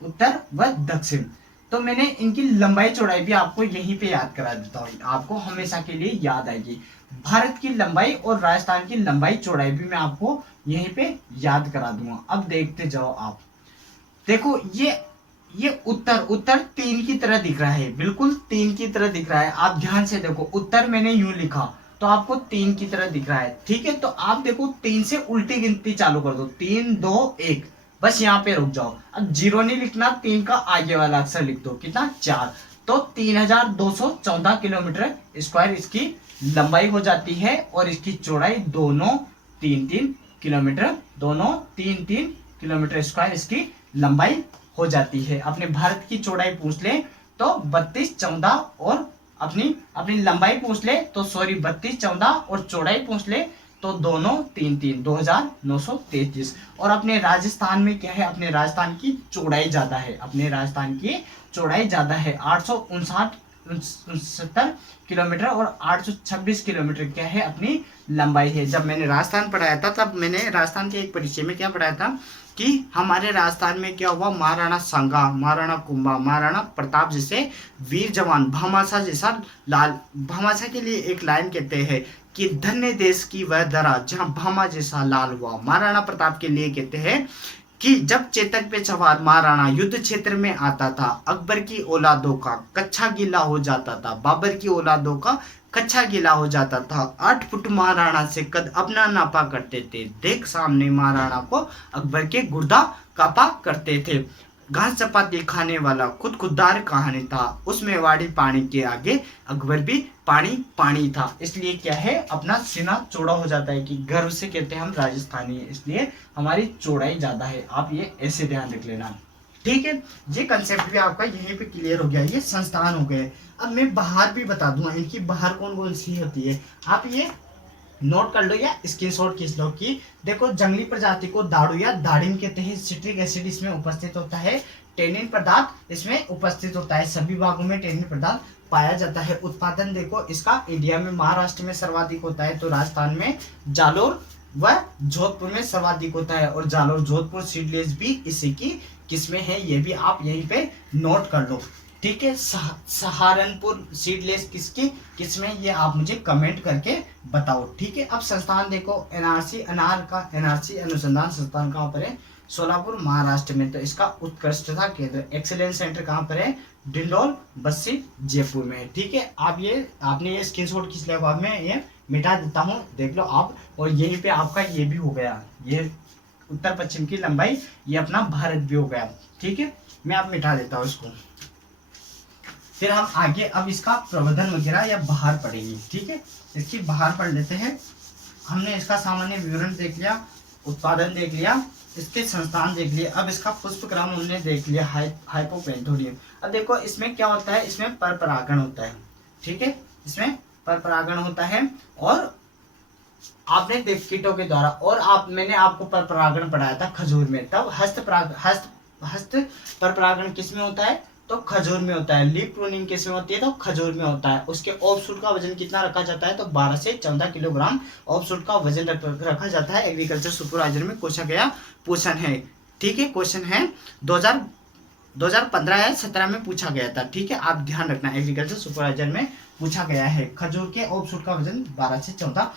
उत्तर व दक्षिण। तो मैंने इनकी लंबाई चौड़ाई भी आपको यहीं पे याद करा देता हूँ, आपको हमेशा के लिए याद आएगी। भारत की लंबाई और राजस्थान की लंबाई चौड़ाई भी मैं आपको यहीं पे याद करा दूंगा। अब देखते जाओ आप, देखो ये उत्तर उत्तर 3 की तरह दिख रहा है, बिल्कुल 3 की तरह दिख रहा है। आप ध्यान से देखो, उत्तर मैंने यूं लिखा तो आपको 3 की तरह दिख रहा है, ठीक है। तो आप देखो 3 से उल्टी गिनती चालू कर दो, 3 2 1, बस यहाँ पे रुक जाओ। अब 0 नहीं लिखना, 3 का आगे वाला अक्षर लिख दो, कितना 4। तो 3214 किलोमीटर स्क्वायर इसकी लंबाई हो जाती है, और इसकी चौड़ाई दोनों 3-3 किलोमीटर, दोनों 3-3 किलोमीटर स्क्वायर इसकी लंबाई हो जाती है। अपने भारत की चौड़ाई पूछ ले तो 32 14, और अपनी अपनी लंबाई पूछ ले तो सॉरी 32 14, और चौड़ाई पूछ ले तो दोनों 3-3 2933। और अपने राजस्थान में क्या है, अपने राजस्थान की चौड़ाई ज्यादा है, अपने राजस्थान की चौड़ाई ज्यादा है, 869 किलोमीटर और 826 किलोमीटर क्या है अपनी लंबाई है। जब मैंने राजस्थान पढ़ाया था तब मैंने राजस्थान के एक परिचय में क्या पढ़ाया था कि हमारे राजस्थान में क्या हुआ, महाराणा सांगा, महाराणा कुंभा, महाराणा प्रताप जैसे वीर जवान, भामाशाह जैसा लाल, भामाशाह के लिए एक लाइन कहते हैं कि धन्य देश की वह धरा जहां भामा जैसा लाल हुआ। महाराणा प्रताप के लिए कहते हैं कि जब चेतक पे सवार महाराणा युद्ध क्षेत्र में आता था, अकबर की औलादों का कच्चा गीला हो जाता था, बाबर की औलादों का कच्चा गीला हो जाता था। 8 फुट महाराणा से कद अपना नापा करते थे, देख सामने महाराणा को अकबर के गुर्दा कापा करते थे। घास चपाती खाने वाला खुद खुददार कहानी था, उसमें वाड़ी पानी के आगे अकबर भी पानी पानी था। इसलिए क्या है, अपना सीना चौड़ा हो जाता है कि गर्व से कहते हैं हम राजस्थानी है, इसलिए हमारी चौड़ाई ज्यादा है। आप ये ऐसे ध्यान रख लेना, ठीक है। ये कंसेप्ट भी आपका यहीं पे क्लियर हो गया, ये संस्थान हो गए। अब मैं बाहर भी बता दूंगा, इनकी बाहर कौन कौन सी होती है, आप ये नोट कर लो या स्क्रीनशॉट खींच लो कि देखो जंगली प्रजाति को दाड़ू या दाड़िम कहते हैं, सिट्रिक एसिड इसमें उपस्थित होता है, टेनिन पदार्थ इसमें उपस्थित होता है, सभी भागों में टेनिन पदार्थ पाया जाता है। उत्पादन देखो इसका इंडिया में महाराष्ट्र में सर्वाधिक होता है, तो राजस्थान में जालोर व जोधपुर में सर्वाधिक होता है, और जालोर जोधपुर सीडलेस भी इसी की किस्में हैं, ये भी आप यहीं पे नोट कर लो, ठीक है। सहारनपुर सीडलेस किसकी किस्में, ये आप मुझे कमेंट करके बताओ, ठीक है। अब संस्थान देखो, एनआरसी अनार का एनआरसी अनुसंधान संस्थान कहाँ पर है, सोलापुर महाराष्ट्र में। तो इसका उत्कृष्टता केंद्र एक्सीलेंस सेंटर कहाँ पर है, डिंडोल बस्सी जयपुर में है, ठीक है। आप ये आपने ये स्क्रीनशॉट खींच लिया, बाद में ये मिटा देता हूँ, देख लो आप। और यहीं पे आपका ये भी हो गया, ये उत्तर पश्चिम की लंबाई, ये अपना भारत भी हो गया, ठीक है। मैं अब मिटा देता हूँ इसको, फिर हम आगे अब इसका प्रवर्धन वगैरह या बाहर पढ़ेंगे, ठीक है। इसकी बाहर पढ़ लेते हैं। हमने इसका सामान्य विवरण देख लिया, उत्पादन देख लिया, इसके संस्थान देख लिए, अब इसका पुष्पक्रम हमने देख लिया, हाइपोपेंथोडियम। अब देखो इसमें क्या होता है, इसमें परपरागण होता है, ठीक है, इसमें परपरागण होता है। और आपने देख कीटों के द्वारा, और मैंने आपको परपरागण पढ़ाया था खजूर में, तब हस्त परपरागण किस में होता है, तो खजूर में होता है। लीफ प्रूनिंग किस में होती है, तो खजूर में होता है। उसके ऑफशूट का वजन कितना रखा जाता है, तो 12 से 14 किलोग्राम ऑफशूट का वजन रखा जाता है। एग्रीकल्चर सुपरवाइजर में पूछा गया क्वेश्चन है, ठीक है, क्वेश्चन है 2015 या 17 में पूछा गया था, ठीक है। आप ध्यान रखना, एग्रीकल्चर सुपरवाइजर में पूछा गया है। खजूर के ऑफशूट का वजन 12 से 14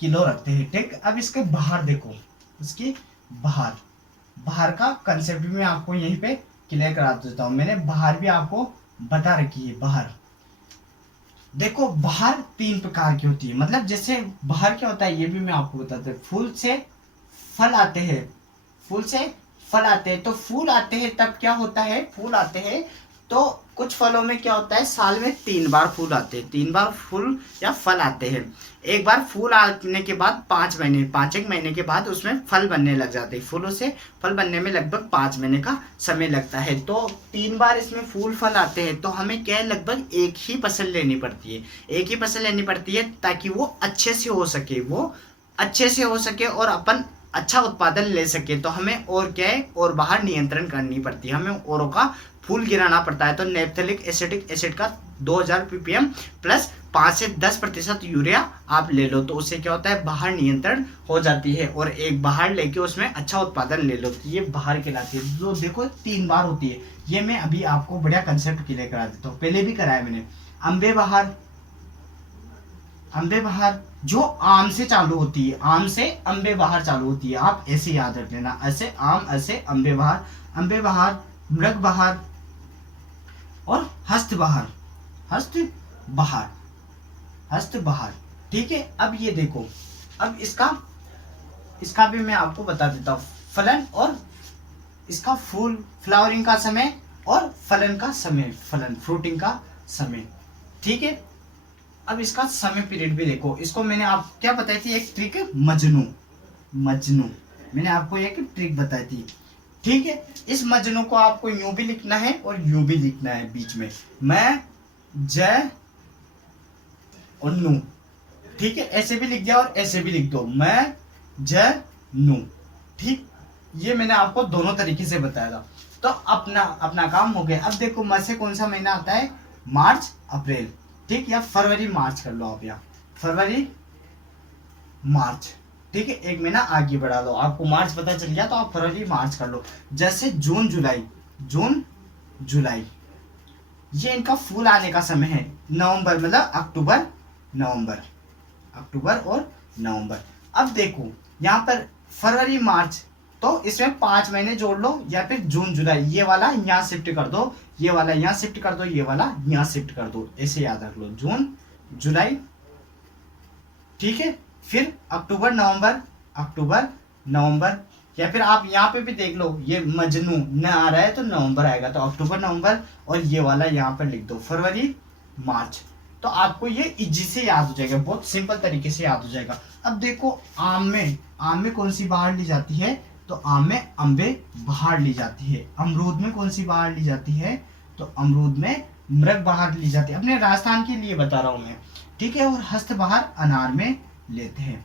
किलो रखते हैं, ठीक। अब इसके बाहर देखो, इसकी बाहर का कंसेप्ट भी मैं आपको यहीं पे क्लियर करा देता हूँ। मैंने बाहर भी आपको बता रखी है। बाहर देखो, बाहर 3 प्रकार की होती है, मतलब जैसे बाहर क्या होता है ये भी मैं आपको बताता हूँ। फूल से फल आते हैं, फूल से फल आते हैं, तो फूल आते हैं तब क्या होता है, फूल आते हैं तो कुछ फलों में क्या होता है, साल में 3 बार फूल आते हैं, 3 बार फूल या फल आते हैं। एक बार फूल आने के बाद 5 महीने के बाद उसमें फल बनने लग जाते हैं। फूलों से फल बनने में लगभग 5 महीने का समय लगता है। तो 3 बार इसमें फूल फल आते हैं, तो हमें क्या है, लगभग एक ही फसल लेनी पड़ती है, एक ही फसल लेनी पड़ती है ताकि वो अच्छे से हो सके, और अपन अच्छा उत्पादन ले सके तो हमें और क्या है, और बाहर नियंत्रण करनी पड़ती है, हमें औरों का फूल गिराना पड़ता है। तो नेप्थेलिक एसिटिक एसिड का 2000 ppm प्लस 5 से 10% यूरिया आप ले लो, तो उससे क्या होता है, बाहर नियंत्रण हो जाती है। और एक बाहर लेके उसमें अच्छा उत्पादन ले लो, तो ये बाहर कहलाती है। जो देखो 3 बार होती है, ये मैं अभी आपको बढ़िया कंसेप्ट क्लियर करा देता हूँ, पहले भी कराया मैंने। अम्बे बाहर, अम्बे बाहर जो आम से चालू होती है, आम से अम्बे बाहर चालू होती है, आप ऐसे याद रख लेना, ऐसे आम, ऐसे अम्बे बाहर, अम्बे बाहर, मृग बाहर और हस्त बाहर, हस्त बाहर, हस्त बाहर। ठीक है, अब ये देखो, अब इसका भी मैं आपको बता देता हूँ, फलन और इसका फूल फ्लावरिंग का समय और फलन का समय, फलन फ्रूटिंग का समय। ठीक है, अब इसका समय पीरियड भी देखो। इसको मैंने आप क्या बताई थी, एक ट्रिक, मजनू, मजनू मैंने आपको एक ट्रिक बताई थी। ठीक है, इस मजनू को आपको यूं भी लिखना है और यूं भी लिखना है बीच में, मैं जय और नू। ठीक है, ऐसे भी लिख दिया और ऐसे भी लिख दो, मैं जय नू। ठीक, ये मैंने आपको दोनों तरीके से बताया था। तो अपना अपना काम हो गया। अब देखो मई से कौन सा महीना आता है, मार्च अप्रैल। ठीक, या फरवरी मार्च कर लो आप, यहाँ फरवरी मार्च। ठीक है, एक महीना आगे बढ़ा लो, आपको मार्च पता चल गया तो आप फरवरी मार्च कर लो। जैसे जून जुलाई, जून जुलाई ये इनका फूल आने का समय है। नवंबर मतलब अक्टूबर नवंबर, अक्टूबर और नवंबर। अब देखो यहाँ पर फरवरी मार्च, तो इसमें 5 महीने जोड़ लो, या फिर जून जुलाई, ये वाला यहाँ शिफ्ट कर दो, ये वाला यहाँ शिफ्ट कर दो, ये वाला यहाँ शिफ्ट कर दो, ऐसे याद रख लो, जून जुलाई। ठीक है, फिर अक्टूबर नवंबर, अक्टूबर नवंबर, या फिर आप यहाँ पे भी देख लो, ये मजनू न आ रहा है तो नवंबर आएगा, तो अक्टूबर नवंबर, और ये वाला यहाँ पर लिख दो फरवरी मार्च। तो आपको ये इजी से याद हो जाएगा, बहुत सिंपल तरीके से याद हो जाएगा। अब देखो आम में कौन सी बाहर ली जाती है, तो आम में अम्बे बाहर ली जाती है। अमरूद में कौन सी बाहर ली जाती है, तो अमरूद में मृग बाहर ली जाती है, अपने राजस्थान के लिए बता रहा हूं मैं। ठीक है, और हस्त बाहर अनार में लेते हैं।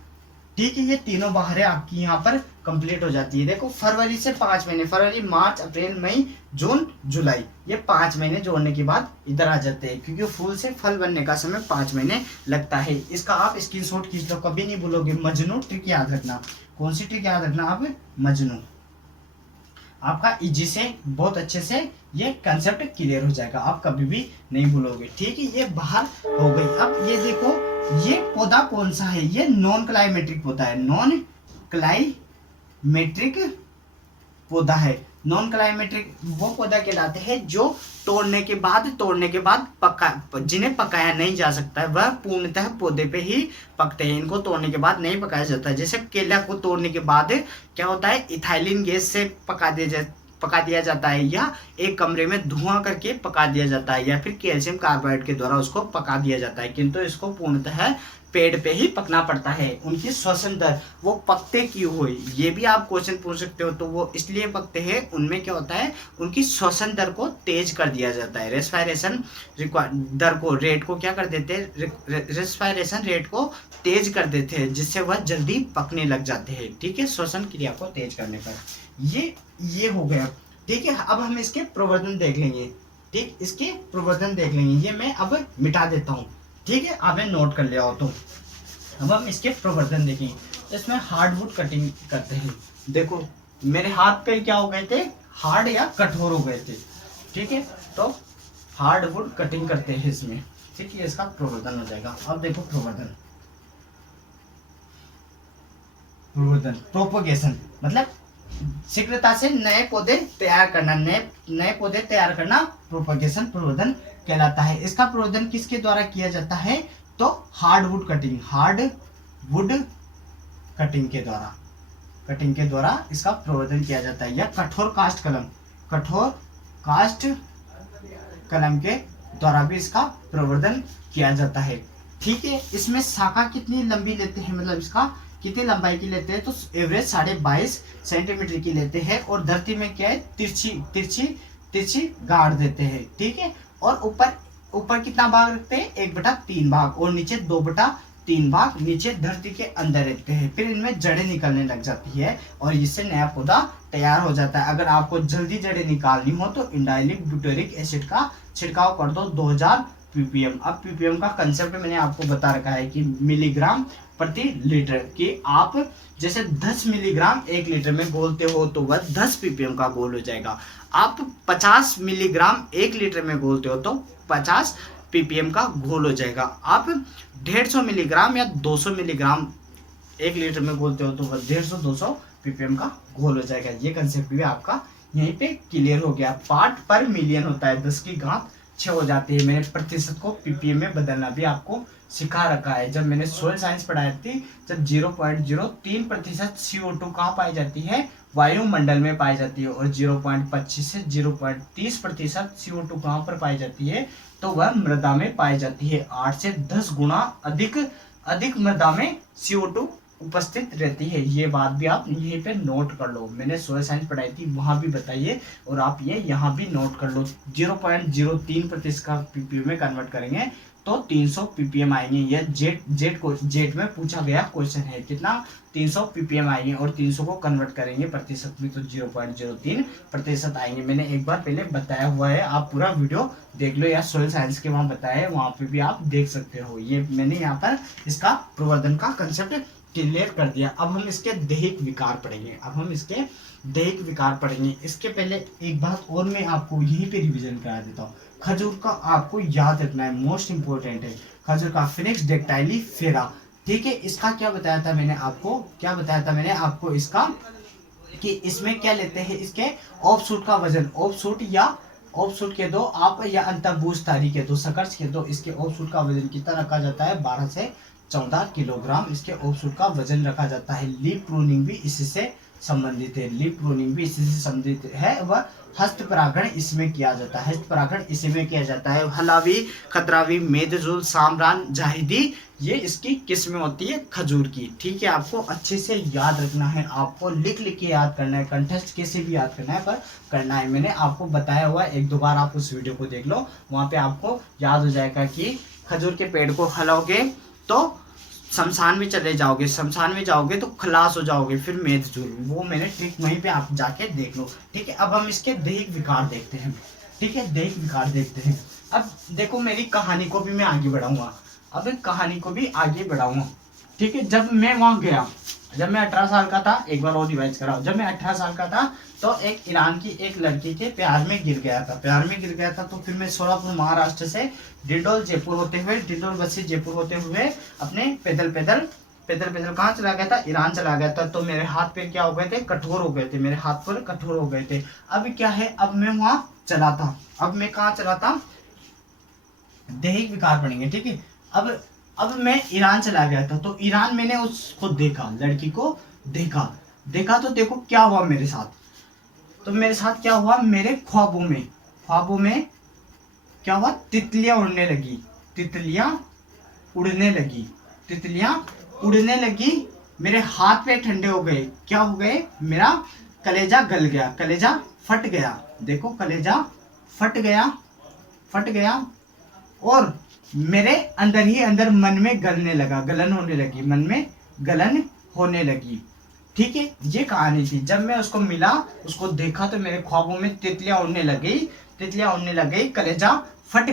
ठीक है, ये तीनों बाहरें आपकी यहाँ पर कंप्लीट हो जाती है। देखो फरवरी से 5 महीने, फरवरी मार्च अप्रैल मई जून जुलाई, ये 5 महीने जोड़ने के बाद इधर आ जाते हैं, क्योंकि फूल से फल बनने का समय 5 महीने लगता है। इसका आप स्क्रीनशॉट खींच लो, कभी नहीं भूलोगे। मजनू ट्रिक याद रखना, कौन सी ट्रिक याद रखना आप, मजनू। आपका इजी से बहुत अच्छे से ये कंसेप्ट क्लियर हो जाएगा, आप कभी भी नहीं भूलोगे। ठीक है, ये बाहर हो गई। अब ये देखो, ये पौधा कौन सा है, ये नॉन क्लाइमेट्रिक पौधा है, नॉन क्लाइमेट्रिक पौधा है। नॉन क्लाइमेट्रिक वो पौधा कहलाते हैं जो तोड़ने के बाद जिन्हें पकाया नहीं जा सकता है, वह पूर्णतः पौधे पे ही पकते हैं, इनको तोड़ने के बाद नहीं पकाया जाता है। जैसे केला को तोड़ने के बाद क्या होता है, इथाइलिन गैस से पका दिया जाता है, या एक कमरे में धुआं करके पका दिया जाता है, या फिर कैल्शियम कार्बाइड के द्वारा उसको पका दिया जाता है। किंतु इसको पूर्णतः पेड़ पे ही पकना पड़ता है। उनकी श्वसन दर, वो पकते क्यों हुए, ये भी आप क्वेश्चन पूछ सकते हो। तो वो इसलिए पकते हैं, उनमें क्या होता है, उनकी श्वसन दर को तेज कर दिया जाता है। रेस्पिरेशन दर को, रेट को क्या कर देते हैं, रेस्पिरेशन रेट को तेज कर देते हैं, जिससे वह जल्दी पकने लग जाते हैं। ठीक है, श्वसन क्रिया को तेज करने पर ये हो गया। ठीक है, अब हम इसके प्रवर्धन देख लेंगे। ठीक, इसके प्रवर्धन देख लेंगे, ये मैं अब मिटा देता हूँ। ठीक है, आपने नोट कर लिया हो तो। अब हम इसके प्रवर्धन देखेंगे, तो इसमें हार्डवुड कटिंग करते हैं। देखो मेरे हाथ पे क्या हो गए थे, हार्ड या कठोर हो गए थे। ठीक है, तो हार्डवुड कटिंग करते हैं इसमें। ठीक है, इसका प्रवर्धन हो जाएगा। अब देखो प्रवर्धन, प्रोपोगेशन मतलब शीघ्रता से नए पौधे तैयार करना, नए पौधे तैयार करना प्रोपगेशन, प्रवर्धन कहलाता है। इसका प्रवर्धन किसके द्वारा किया जाता है, तो हार्डवुड कटिंग के द्वारा इसका प्रवर्धन किया जाता है, या कठोर कास्ट कलम के द्वारा भी इसका प्रवर्धन किया जाता है। ठीक है, इसमें शाखा कितनी लंबी लेते हैं, मतलब इसका कितनी लंबाई की लेते हैं, तो एवरेज 22.5 सेंटीमीटर की लेते हैं, और धरती में क्या है, तिरछी गाड़ देते हैं। ठीक है, और ऊपर कितना भाग रखते हैं, 1/3 भाग, और नीचे 2/3 3 भाग नीचे धरती के अंदर रहते हैं, फिर इनमें जड़ें निकलने लग जाती है और इससे नया पौधा तैयार हो जाता है। अगर आपको जल्दी जड़ें निकालनी हो तो इंडाइलिक ब्यूटेरिक एसिड का छिड़काव कर दो 2000 ppm। अब ppm का कंसेप्ट मैंने आपको बता रखा है कि मिलीग्राम प्रति लीटर, कि आप जैसे 10 मिलीग्राम 1 लीटर में घोलते हो तो वह 10 ppm का घोल हो जाएगा। आप 50 मिलीग्राम 1 लीटर में घोलते हो तो 50 ppm का घोल हो जाएगा। आप 150 मिलीग्राम या 200 मिलीग्राम 1 लीटर में घोलते हो तो वह 150-200 ppm का घोल हो जाएगा। ये कंसेप्ट भी आपका यहीं पे क्लियर हो गया। पार्ट पर मिलियन होता है, 10 की घात 6 हो जाती है। मैंने प्रतिशत को ppm में बदलना भी आपको सिखा रखा है। जब मैंने सोयल साइंस पढ़ाई थी, जब 0.03% CO2 कहाँ पाई जाती है, वायुमंडल में पाई जाती है, और 0.25 से 0.30% CO2 कहाँ पर पाई जाती है, तो वह मृदा में पाई जाती है। 8 से 10 गुना अधिक मृदा में CO2 उपस्थित रहती है। ये बात भी आप यहीं पे नोट कर लो, मैंने सोयल साइंस पढ़ाई थी वहां भी बताइए, और आप ये यहाँ भी नोट कर लो। 0.03% का ppm में कन्वर्ट करेंगे तो 300 ppm आएंगे। यह जेट में पूछा गया क्वेश्चन है, कितना 300 ppm आएंगे, और 300 को कन्वर्ट करेंगे प्रतिशत में तो 0.03% आएंगे। मैंने एक बार पहले बताया हुआ है, आप पूरा वीडियो देख लो, या सोयल साइंस के वहां बताया है, वहां पे भी आप देख सकते हो। ये मैंने यहाँ पर इसका प्रवर्धन का कंसेप्ट क्लियर कर दिया। अब हम इसके दैहिक विकार पढ़ेंगे। इसके पहले एक बात और मैं आपको यहीं पे रिवीजन करा देता हूँ। खजूर का आपको याद रखना है, मोस्ट इंपोर्टेंट है खजूर का फिनिक्स डेक्टाइलिफेरा। ठीक है, इसका क्या बताया था मैंने आपको इसका कि इसमें क्या लेते हैं, इसके ऑफशूट का वजन, ऑफशूट के दो आप या अंतःभूस्थारी के दो, सकर्स के दो, इसके ऑफशूट का वजन कितना रखा जाता है, 12 से 14 किलोग्राम इसके ऑफशूट का वजन रखा जाता है। लीफ प्रूनिंग भी इसी से संबंधित है। वह हस्त परागण इसमें किया जाता है। हलावी, खतरावी, मेदजुल, सामरान, जाहिदी, ये इसकी किस्में होती है खजूर की। ठीक है, आपको अच्छे से याद रखना है, आपको लिख के याद करना है, कंटेस्ट कैसे भी याद करना है पर करना है। मैंने आपको बताया हुआ, एक दो बार आप उस वीडियो को देख लो, वहां पे आपको याद हो जाएगा कि खजूर के पेड़ को हलाओगे तो शमशान में चले जाओगे, शमशान में जाओगे तो खलास हो जाओगे, फिर मेदजुल, वो मैंने ट्रिक वहीं पे आप जाके देख लो। ठीक है, अब हम इसके दैहिक विकार देखते हैं। अब देखो, मेरी कहानी को भी मैं आगे बढ़ाऊंगा। ठीक है, जब मैं वहां गया, जब मैं 18 साल का था, एक बार और रिवाइज कराओ। जब मैं 18 साल का था तो एक ईरान की एक लड़की के प्यार में गिर गया था। तो फिर मैं सोलापुर महाराष्ट्र से डिंडोल बस्सी जयपुर होते हुए अपने पैदल कहाँ चला गया था, ईरान चला गया था। तो मेरे हाथ पैर क्या हो गए थे, कठोर हो गए थे। अब क्या है, अब मैं वहां चला था, अब मैं कहाँ चला था, दैहिक विकार पढ़ेंगे। ठीक है, अब मैं ईरान चला गया था, तो ईरान मैंने उसको देखा, लड़की को देखा तो देखो क्या हुआ मेरे साथ। तो मेरे साथ क्या हुआ, मेरे ख्वाबों में क्या हुआ, तितलियां उड़ने लगी, मेरे हाथ पे ठंडे हो गए, क्या हो गए, मेरा कलेजा गल गया, कलेजा फट गया। देखो, कलेजा फट गया और मेरे अंदर ही अंदर मन में गलन होने लगी। ठीक है, ये कहानी थी। जब मैं उसको मिला, उसको देखा तो मेरे ख्वाबों में तितलियां उड़ने लगी, कलेजा फट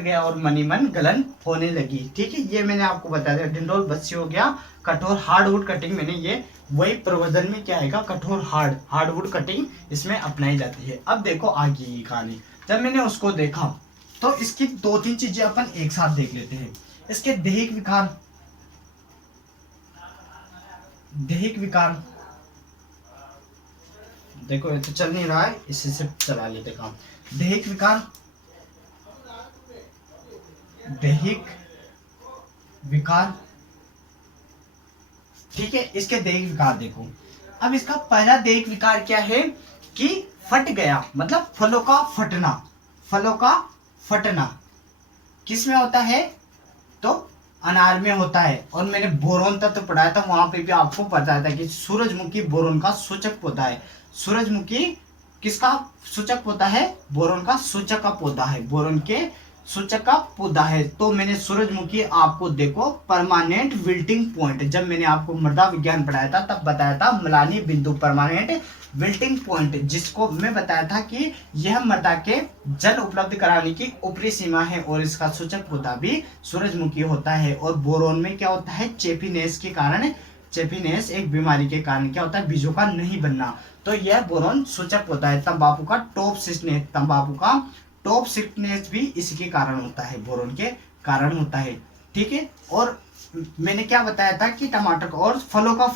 गया और मनी मन गलन होने लगी। ठीक है, ये मैंने आपको बता दिया। डिंडोल बस्सी हो गया, कठोर हार्डवुड कटिंग, मैंने ये वही प्रवर्धन में क्या आएगा, कठोर हार्डवुड कटिंग इसमें अपनाई जाती है। अब देखो आगे की कहानी। जब मैंने उसको देखा तो इसकी 2-3 चीजें अपन एक साथ देख लेते हैं। इसके दैहिक विकार देखो, ये तो चल नहीं रहा है, इसी से चला लेते काम। दैहिक विकार, ठीक है, इसके दैहिक विकार देखो। अब इसका पहला दैहिक विकार क्या है कि फट गया, मतलब फलों का फटना किस में होता है, तो अनार में होता है। और मैंने बोरोन तत्व पढ़ाया था, वहां पे भी आपको बताया था कि सूरजमुखी बोरोन का सूचक पौधा है। सूरजमुखी किसका सूचक पौधा है, बोरोन का सूचक का पौधा है। बोरोन के सूचक का पौधा है। तो मैंने सूरजमुखी आपको देखो परमानेंट विल्टिंग पॉइंट, जब मैंने आपको मृदा विज्ञान पढ़ाया था तब बताया था म्लानी बिंदु परमानेंट विल्टिंग पॉइंट, जिसको मैं बताया था कि यह मृदा के जल उपलब्ध कराने की ऊपरी सीमा है और इसका सूचक पौधा भी सूरजमुखी होता है। और बोरोन में क्या होता है, चेपीनेस के कारण, चेपीनेस एक बीमारी के कारण क्या होता है, बीजों का नहीं बनना, तो यह बोरोन सूचक पौधा है। तंबाकू का टॉप सिकनेस, तंबाकू का टॉप सिकनेस भी इसी के कारण होता है, बोरोन के कारण होता है। ठीक है, और मैंने क्या बताया था कि टमाटर का और फलों का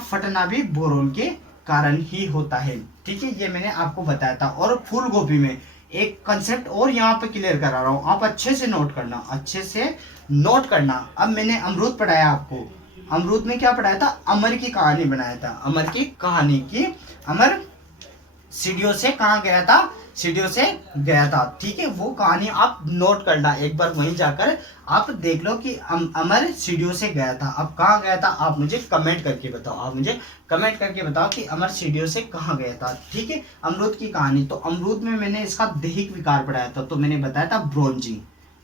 फटना भी बोरोन के कारण ही होता है। ठीक है, ये मैंने आपको बताया था। और फूल गोभी में एक कंसेप्ट और यहाँ पे क्लियर करा रहा हूँ, आप अच्छे से नोट करना, अच्छे से नोट करना। अब मैंने अमरूद पढ़ाया आपको, अमरूद में क्या पढ़ाया था, अमर की कहानी बनाया था, अमर की कहानी की अमर सीढ़ियों से कहाँ गया था, सीढ़ियों से गया था। ठीक है, वो कहानी आप नोट करना, एक बार वहीं जाकर आप देख लो कि अमर सीढ़ियों से गया था। अब कहाँ गया था, आप मुझे कमेंट करके बताओ, आप मुझे कमेंट करके बताओ कि अमर सीढ़ियों से कहाँ गया था। ठीक है, अमरूद की कहानी, तो अमरूद में मैंने इसका दैहिक विकार पढ़ाया था, तो मैंने बताया था ब्रोंजिंग,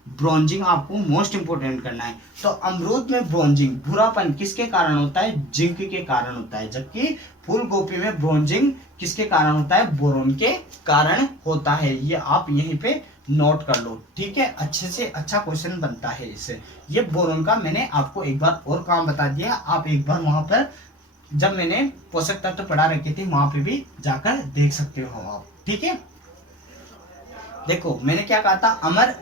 ब्रोंजिंग आपको मोस्ट इंपोर्टेंट करना है। तो अमरूद में ब्रोंजिंग, भूरापन किसके कारण होता है, जिंक के कारण होता है, जबकि फूल गोभी में ब्रोंजिंग किसके कारण होता है, बोरोन के कारण होता है। ये आप यहीं पे नोट कर लो। ठीक है, अच्छे से अच्छा क्वेश्चन बनता है इससे। ये बोरोन का मैंने आपको एक बार और काम बता दिया, आप एक बार वहां पर जब मैंने पोषक तत्व पढ़ा रखे थे वहां पे भी जाकर देख सकते हो आप। ठीक है, देखो मैंने क्या कहा था, अमर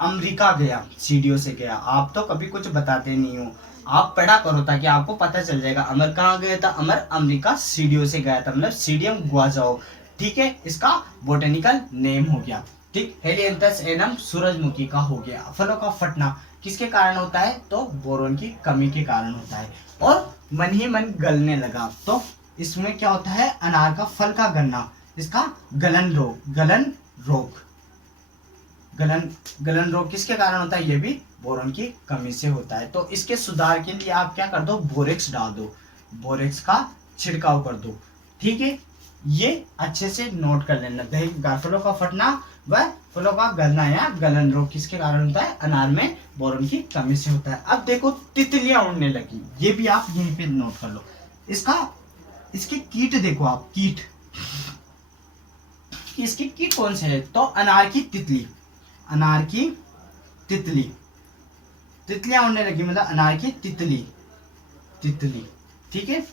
अमेरिका गया, सीढ़ियों से गया। आप तो कभी कुछ बताते नहीं हो, आप पढ़ा करो ताकि आपको पता चल जाएगा। अमर कहाँ गया था, अमर अमेरिका सीढ़ियों से गया था, मतलब सीडियम गुआजाओ। ठीक है, इसका बोटेनिकल नेम हो गया। ठीक, हेलियंथस एनम सूरजमुखी का हो गया। फलों का फटना किसके कारण होता है, तो बोरोन की कमी के कारण होता है। और मन ही मन गलने लगा, तो इसमें क्या होता है, अनार का फल का गलना, इसका गलन रोग, गलन रोग, गलन रोग किसके कारण होता है, ये भी बोरोन की कमी से होता है। तो इसके सुधार के लिए आप क्या कर दो, बोरेक्स डाल दो, बोरेक्स का छिड़काव कर दो। ठीक है, ये अच्छे से नोट कर लेना। दैहिक विकार, फलों का फटना व फलों का गलना या गलन रोग किसके कारण होता है, अनार में बोरोन की कमी से होता है। अब देखो तितलियां उड़ने लगी, ये भी आप यहीं पे नोट कर लो। इसके कीट देखो आप, कीट, इसके कीट कौन से है, तो अनार की तितली, अनार की तितली, तितलियां उड़ने लगी मतलब अनार की तितली, तितली। ठीक है,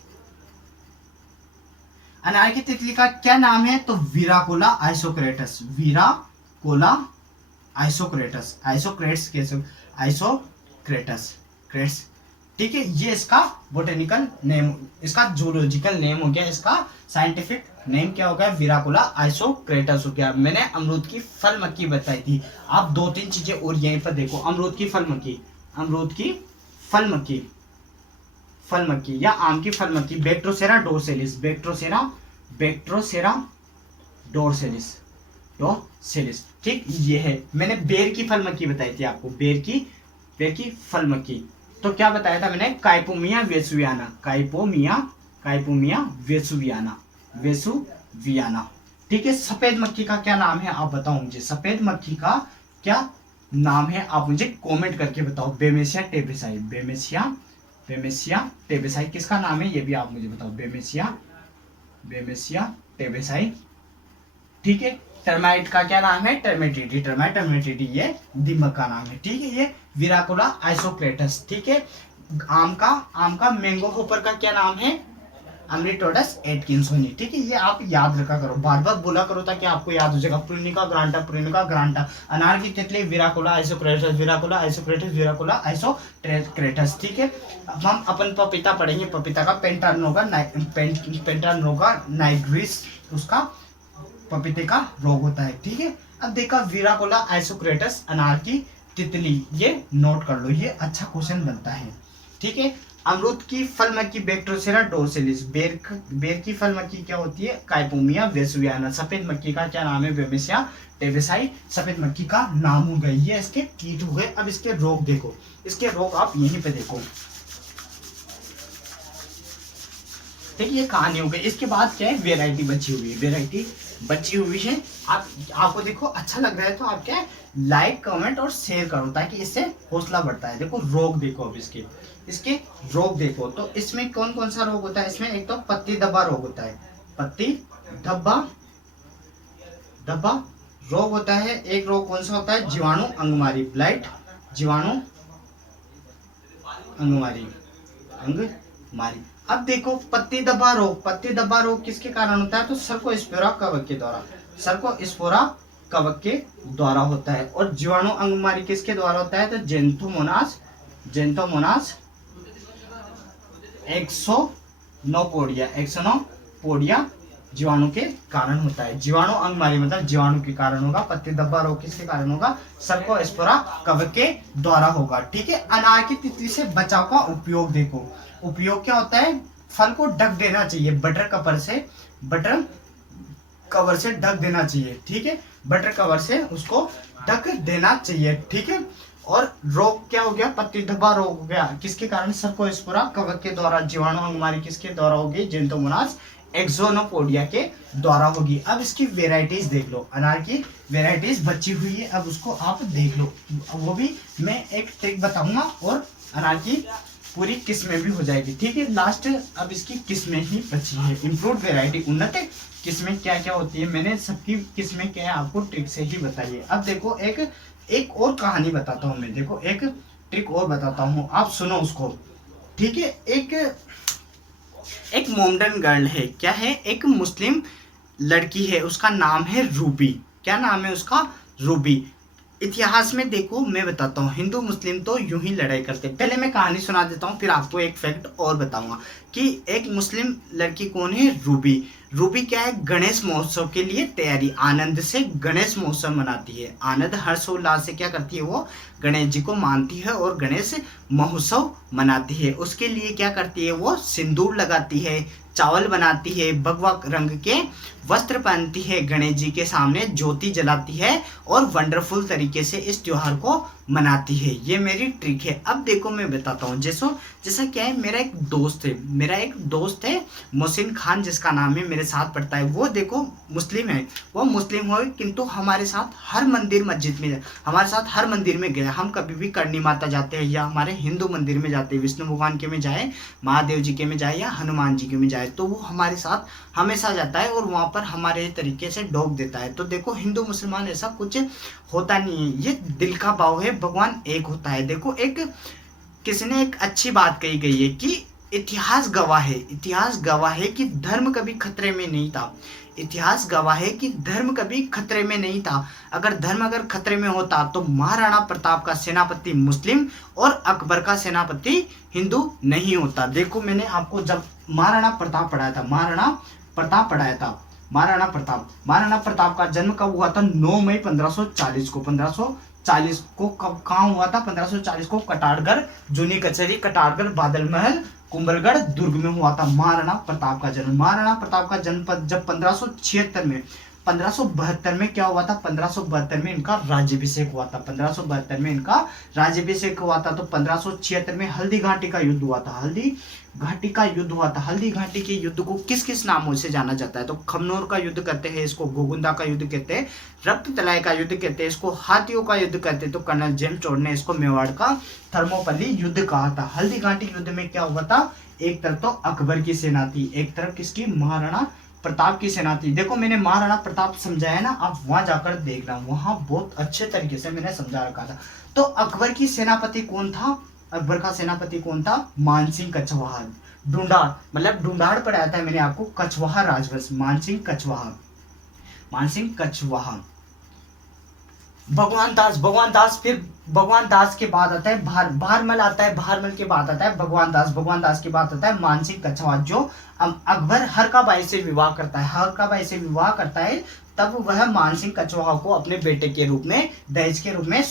अनार की तितली का क्या नाम है, तो वीराकोला आइसोक्रेटस, वीराकोला आइसोक्रेटस, आइसोक्रेट्स कैसे, आइसोक्रेटस, क्रेट्स। ठीक है, ये इसका बोटेनिकल नेम, इसका जूलॉजिकल नेम हो गया, इसका साइंटिफिक नेम क्या हो गया, वीराकोला आइसोक्रेटस हो गया। मैंने अमरूद की फल मक्खी बताई थी, आप दो तीन चीजें और यहीं पर देखो। अमरूद की फल मक्खी, अमरूद की फल मक्खी, फल मक्खी या आम की फल मक्खी, बैक्ट्रोसेरा डोरसेलिस, बैक्ट्रोसेरा डोरसेलिस, डोरसेलिस। ठीक, ये है। मैंने बेर की फल मक्खी बताई थी आपको, बेर की फल मक्खी, तो क्या बताया था मैंने, काइपोमिया वेसुवियाना, काइपोमिया वेसुवियाना। ठीक है, सफेद मक्खी का क्या नाम है, आप बताओ मुझे, सफेद मक्खी का क्या नाम है, आप मुझे कमेंट करके बताओ। बेमेसिया टेबेसाई, बेमेसिया टेबेसाई किसका नाम है, ये भी आप मुझे बताओ, बेमेसिया टेबेसाई। ठीक है, टर्माइट का क्या नाम है, टर्मेटिडी, ये दीमक का नाम है। ठीक है, ये वीराकोला आइसोक्रेटस। ठीक है, आम का मैंगो होपर का क्या नाम है, अमरिटोडस एटकिंसोनी। ठीक है, ये आप याद रखा करो, बार बार बोला करो ताकि आपको याद हो जाएगा। पुरिनिका ग्रांटा, अनार की तितली वीराकोला आइसोक्रेटस। ठीक है, अब हम अपन पपीता पढ़ेंगे, पपीता का पेंटानोगा नाइग्रिस, उसका पपीते का रोग होता है। ठीक है, अब देखा वीराकोला आइसोक्रेटस, अनार की तितली, ये नोट कर लो, ये अच्छा क्वेश्चन बनता है। ठीक है, अमरूद की फल मक्खी बैक्ट्रोसेरा डोरसेलिस, बेर की फल मक्खी क्या होती है, काइपोमिया वेसुवियाना। सफेद मक्खी का क्या नाम है, बेमेसिया टेबेसाई, सफेद मक्खी का नाम हो गया। ये इसके कीट हो गए। अब इसके रोग देखो, इसके रोग आप यहीं पे देखो। ठीक है, ये कहानी हो गई। इसके बाद क्या है, वेराइटी बची हुई है, वेराइटी बची हुई है। आपको देखो अच्छा लग रहा है तो आप क्या है, लाइक कमेंट और शेयर करो ताकि इससे हौसला बढ़ता है। देखो रोग देखो, अब इसके रोग देखो, तो इसमें कौन कौन सा रोग होता है। इसमें एक तो पत्ती धब्बा रोग होता है, पत्ती धब्बा धब्बा रोग होता है। एक रोग कौन सा होता है, जीवाणु अंगमारी, ब्लाइट जीवाणु अंगमारी। अब देखो पत्ती धब्बा रोग किसके कारण होता है, तो सर्कोस्पोरा कवक के द्वारा, सर्कोस्पोरा कवक के द्वारा होता है। और जीवाणु अंगमारी किसके द्वारा होता है, तो जेंथोमोनास एक्सोनोपोडिया जीवाणु के कारण होता है। जीवाणु अंगमारी मतलब जीवाणु के कारण होगा। पत्ती धब्बा रोग किसके कारण होगा, सर्कोस्पोरा कवक के द्वारा होगा। ठीक है। अनार की तितली से बचाव का उपयोग देखो, उपयोग क्या होता है, फल को ढक देना चाहिए, बटर कवर से ढक देना चाहिए। ठीक है, बटर कवर से उसको ढक देना चाहिए। ठीक है। और रोग क्या हो गया, पत्ती धब्बा रोग हो गया, किसके कारण, सर्कोस्पोरा कवक के द्वारा। जीवाणु अंगमारी किसके द्वारा होगी, जेंथोमोनास एक्सोनोपोडिया के द्वारा होगी। अब इसकी वेराइटीज देख लो, अनार की वेराइटीज बची हुई है, अब उसको आप देख लो। वो भी मैं एक ट्रिक बताऊंगा और अनार की पूरी किस्में भी हो जाएगी। ठीक है। लास्ट अब इसकी किस्में ही बची है। इम्प्रूव्ड वेराइटी, उन्नत किस्में क्या क्या होती है, मैंने सबकी किस्में क्या है आपको ट्रिक से ही बताइए। अब देखो एक और कहानी बताता हूँ मैं, देखो एक ट्रिक और बताता हूँ, आप सुनो उसको। ठीक है। एक मोमडन गर्ल है, क्या है, एक मुस्लिम लड़की है, उसका नाम है रूबी। क्या नाम है उसका, रूबी। इतिहास में देखो मैं बताता हूँ, हिंदू मुस्लिम तो यूं ही लड़ाई करते। पहले मैं कहानी सुना देता हूँ, फिर आपको एक फैक्ट और बताऊंगा कि एक मुस्लिम लड़की कौन है, रूबी। रूबी क्या है, गणेश महोत्सव के लिए तैयारी, आनंद से गणेश महोत्सव मनाती है। आनंद हर्षोल्लास से क्या करती है, वो गणेश जी को मानती है और गणेश महोत्सव मनाती है। उसके लिए क्या करती है, वो सिंदूर लगाती है, चावल बनाती है, भगवा रंग के वस्त्र पहनती है, गणेश जी के सामने ज्योति जलाती है और वंडरफुल तरीके से इस त्योहार को मनाती है। ये मेरी ट्रिक है। अब देखो मैं बताता हूँ, जैसा क्या है, मेरा एक दोस्त है मोहसिन खान, जिसका नाम है, मेरे साथ पढ़ता है। वो देखो मुस्लिम है, वो मुस्लिम हो किंतु हमारे साथ हर मंदिर में गया। हम कभी भी करणी माता जाते हैं या हमारे हिंदू मंदिर में जाते हैं, विष्णु भगवान के में जाए, महादेव जी के में जाए या हनुमान जी के में जाए, तो वो हमारे साथ हमेशा जाता है और वहाँ पर हमारे तरीके से डोक देता है। तो देखो हिंदू मुसलमान ऐसा कुछ होता नहीं है, ये दिल का भाव है, भगवान एक होता है। देखो किसी ने एक अच्छी बात कही गई है कि इतिहास गवाह है कि धर्म कभी खतरे में नहीं था। इतिहास गवाह है कि धर्म कभी खतरे में नहीं था। अगर धर्म खतरे में होता तो महाराणा प्रताप का सेनापति मुस्लिम और अकबर का सेनापति हिंदू नहीं होता। देखो मैंने आपको जब महाराणा प्रताप पढ़ाया था, महाराणा प्रताप का जन्म कब हुआ था, 9 मई 1540 को। 1540 को कब कहाँ हुआ था, 1540 को कटारगढ़, जूनी कचहरी, कटारगढ़, बादल महल, कुंभलगढ़ दुर्ग में हुआ था महाराणा प्रताप का जन्म। महाराणा प्रताप का जन्म जब 1572 में क्या हुआ था, 1572 में इनका राज्याभिषेक हुआ था। 1572 में इनका राज्याभिषेक हुआ था। तो 1576 में हल्दी घाटी का युद्ध हुआ था। हल्दी घाटी के युद्ध को किस किस नामों से जाना जाता है, तो खमनोर का युद्ध कहते हैं इसको, गोगुंदा का युद्ध कहते हैं, रक्त तलाई का युद्ध कहते हैं इसको, हाथियों का युद्ध कहते हैं, तो कर्नल जेम्स टोड ने इसको मेवाड़ का थर्मोपल्ली युद्ध कहा था। हल्दी घाटी युद्ध में क्या हुआ था, एक तरफ तो अकबर की सेना थी, एक तरफ किसकी, महाराणा प्रताप की सेना थी। देखो मैंने महाराणा प्रताप समझाया ना, आप वहां जाकर देखना, वहां बहुत अच्छे तरीके से मैंने समझा रखा था। तो अकबर की सेनापति कौन था, अकबर का सेनापति कौन था, मानसिंह कछवाहा। ढूंढाड़ पढ़ाया था मैंने आपको, कछवाहा राजवंश, मानसिंह कछवाहा। भगवान दास, फिर भगवान दास के बाद आता है भारमल आता है, भारमल के बाद आता है भगवान दास के बाद आता है मानसिंह कछवाहा। जो अकबर हरकाबाई से विवाह करता है, तब वह मानसिंह कछवाहा को अपने बेटे के रूप में, दहेज के रूप में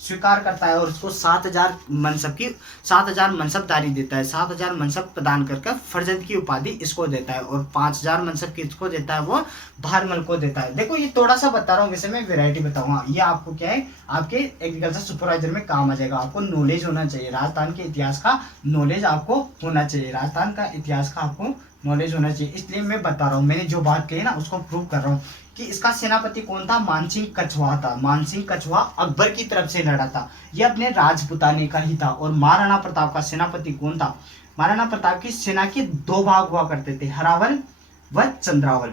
स्वीकार करता है और उसको 7000 मनसबदारी देता है। 7000 मनसब प्रदान करके फर्जंद की उपाधि इसको देता है और 5000 मनसब किसको देता है, वो भारमल को देता है। देखो ये थोड़ा सा बता रहा हूँ, वैसे मैं वैरायटी बताऊंगा, ये आपको क्या है, आपके एग्रीकल्चर सुपरवाइजर में काम आ जाएगा। आपको नॉलेज होना चाहिए, राजस्थान के इतिहास का नॉलेज आपको होना चाहिए, इसलिए मैं बता रहा हूँ। मैंने जो बात कही ना उसको प्रूव कर रहा हूँ कि इसका सेनापति कौन था, मानसिंह कछवाहा था। मानसिंह कछवाहा अकबर की तरफ से लड़ा था, यह अपने राजपुताने का ही था। और महाराणा प्रताप का सेनापति कौन था, महाराणा प्रताप की सेना के दो भाग हुआ करते थे, हरावल व चंद्रावल।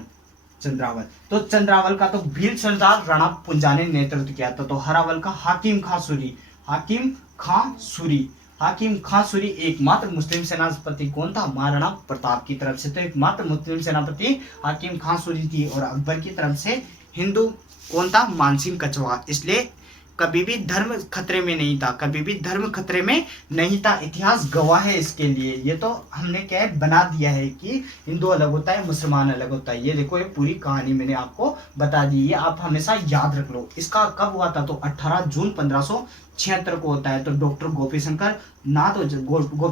तो चंद्रावल का तो वीर सरदार राणा पुंजा ने नेतृत्व किया था। तो हरावल का हाकिम खां सूरी एकमात्र मुस्लिम सेनापति कौन था, महाराणा प्रताप की तरफ से। तो एकमात्र मुस्लिम सेनापति हाकिम खां सूरी थी। और अकबर की तरफ से हिंदू कौन था, मानसिंह कछवाहा। इसलिए कभी भी धर्म खतरे में नहीं था, इतिहास गवाह है इसके लिए। ये तो हमने क्या है बना दिया है कि हिंदू अलग होता है, मुसलमान अलग होता है। ये देखो, ये पूरी कहानी मैंने आपको बता दी, ये आप हमेशा याद रख लो। इसका कब हुआ था, तो 18 जून 1576 को होता है। तो डॉक्टर गोपी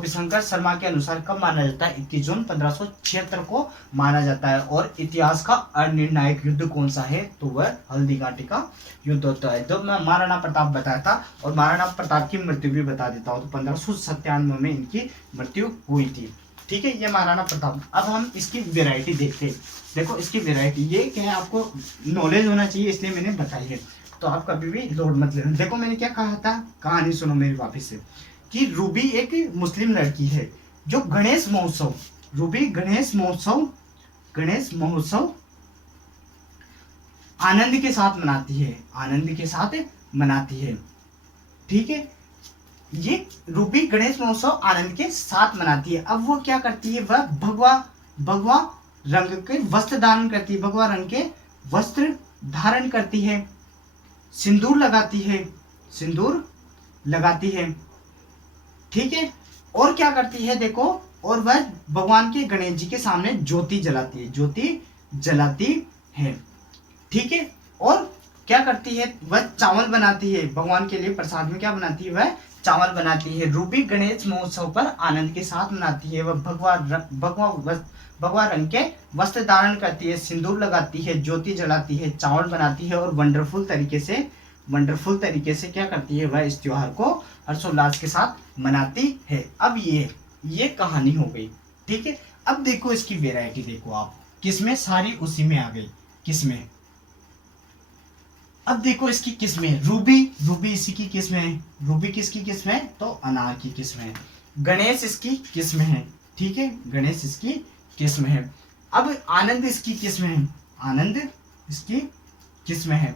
शंकर शर्मा के अनुसार कब माना जाता है, 21 जून 1576 को माना जाता है। और इतिहास का अनिर्णायक युद्ध कौन सा है, तो वह हल्दी घाटी का युद्ध होता है, जो मैं महाराणा प्रताप बताया था। और महाराणा प्रताप की मृत्यु भी बता देता हूँ। तो 1597 में इनकी मृत्यु हुई थी। ठीक है, ये महाराणा प्रताप। अब हम इसकी वेराइटी देखते हैं। देखो इसकी वेराइटी, ये क्या है, आपको नॉलेज होना चाहिए इसलिए मैंने बताई है। तो आप कभी भी लोड मत लेना। देखो मैंने क्या कहा था, कहानी सुनो मेरी वापस से, कि रूबी एक मुस्लिम लड़की है जो गणेश महोत्सव आनंद के साथ मनाती है। ठीक है, ये रूबी गणेश महोत्सव आनंद के साथ मनाती है। अब वो क्या करती है, वह भगवा रंग के वस्त्र धारण करती है, भगवा रंग के वस्त्र धारण करती है, सिंदूर लगाती है। ठीक है, और क्या करती है देखो, और वह भगवान के गणेश जी के सामने ज्योति जलाती है। ठीक है, और क्या करती है, वह चावल बनाती है भगवान के लिए। प्रसाद में क्या बनाती है, वह चावल बनाती है। रूबी गणेश महोत्सव पर आनंद के साथ मनाती है। वह भगवा रंग के वस्त्र धारण करती है, सिंदूर लगाती है, ज्योति जलाती है, चावल बनाती है और वंडरफुल तरीके से क्या करती है, वह इस त्योहार को हर्षोल्लास के साथ मनाती है। अब ये कहानी हो गई। ठीक है, अब देखो इसकी वेराइटी देखो आप, किसमें सारी उसी में आ गई, किसमें। अब देखो इसकी किस्में, रूबी इसी की किस्म है। रूबी किसकी किस्म है, तो अनार की किस्म है। गणेश इसकी किस्म है। ठीक है, गणेश इसकी किस्म है। अब आनंद इसकी किस्म है।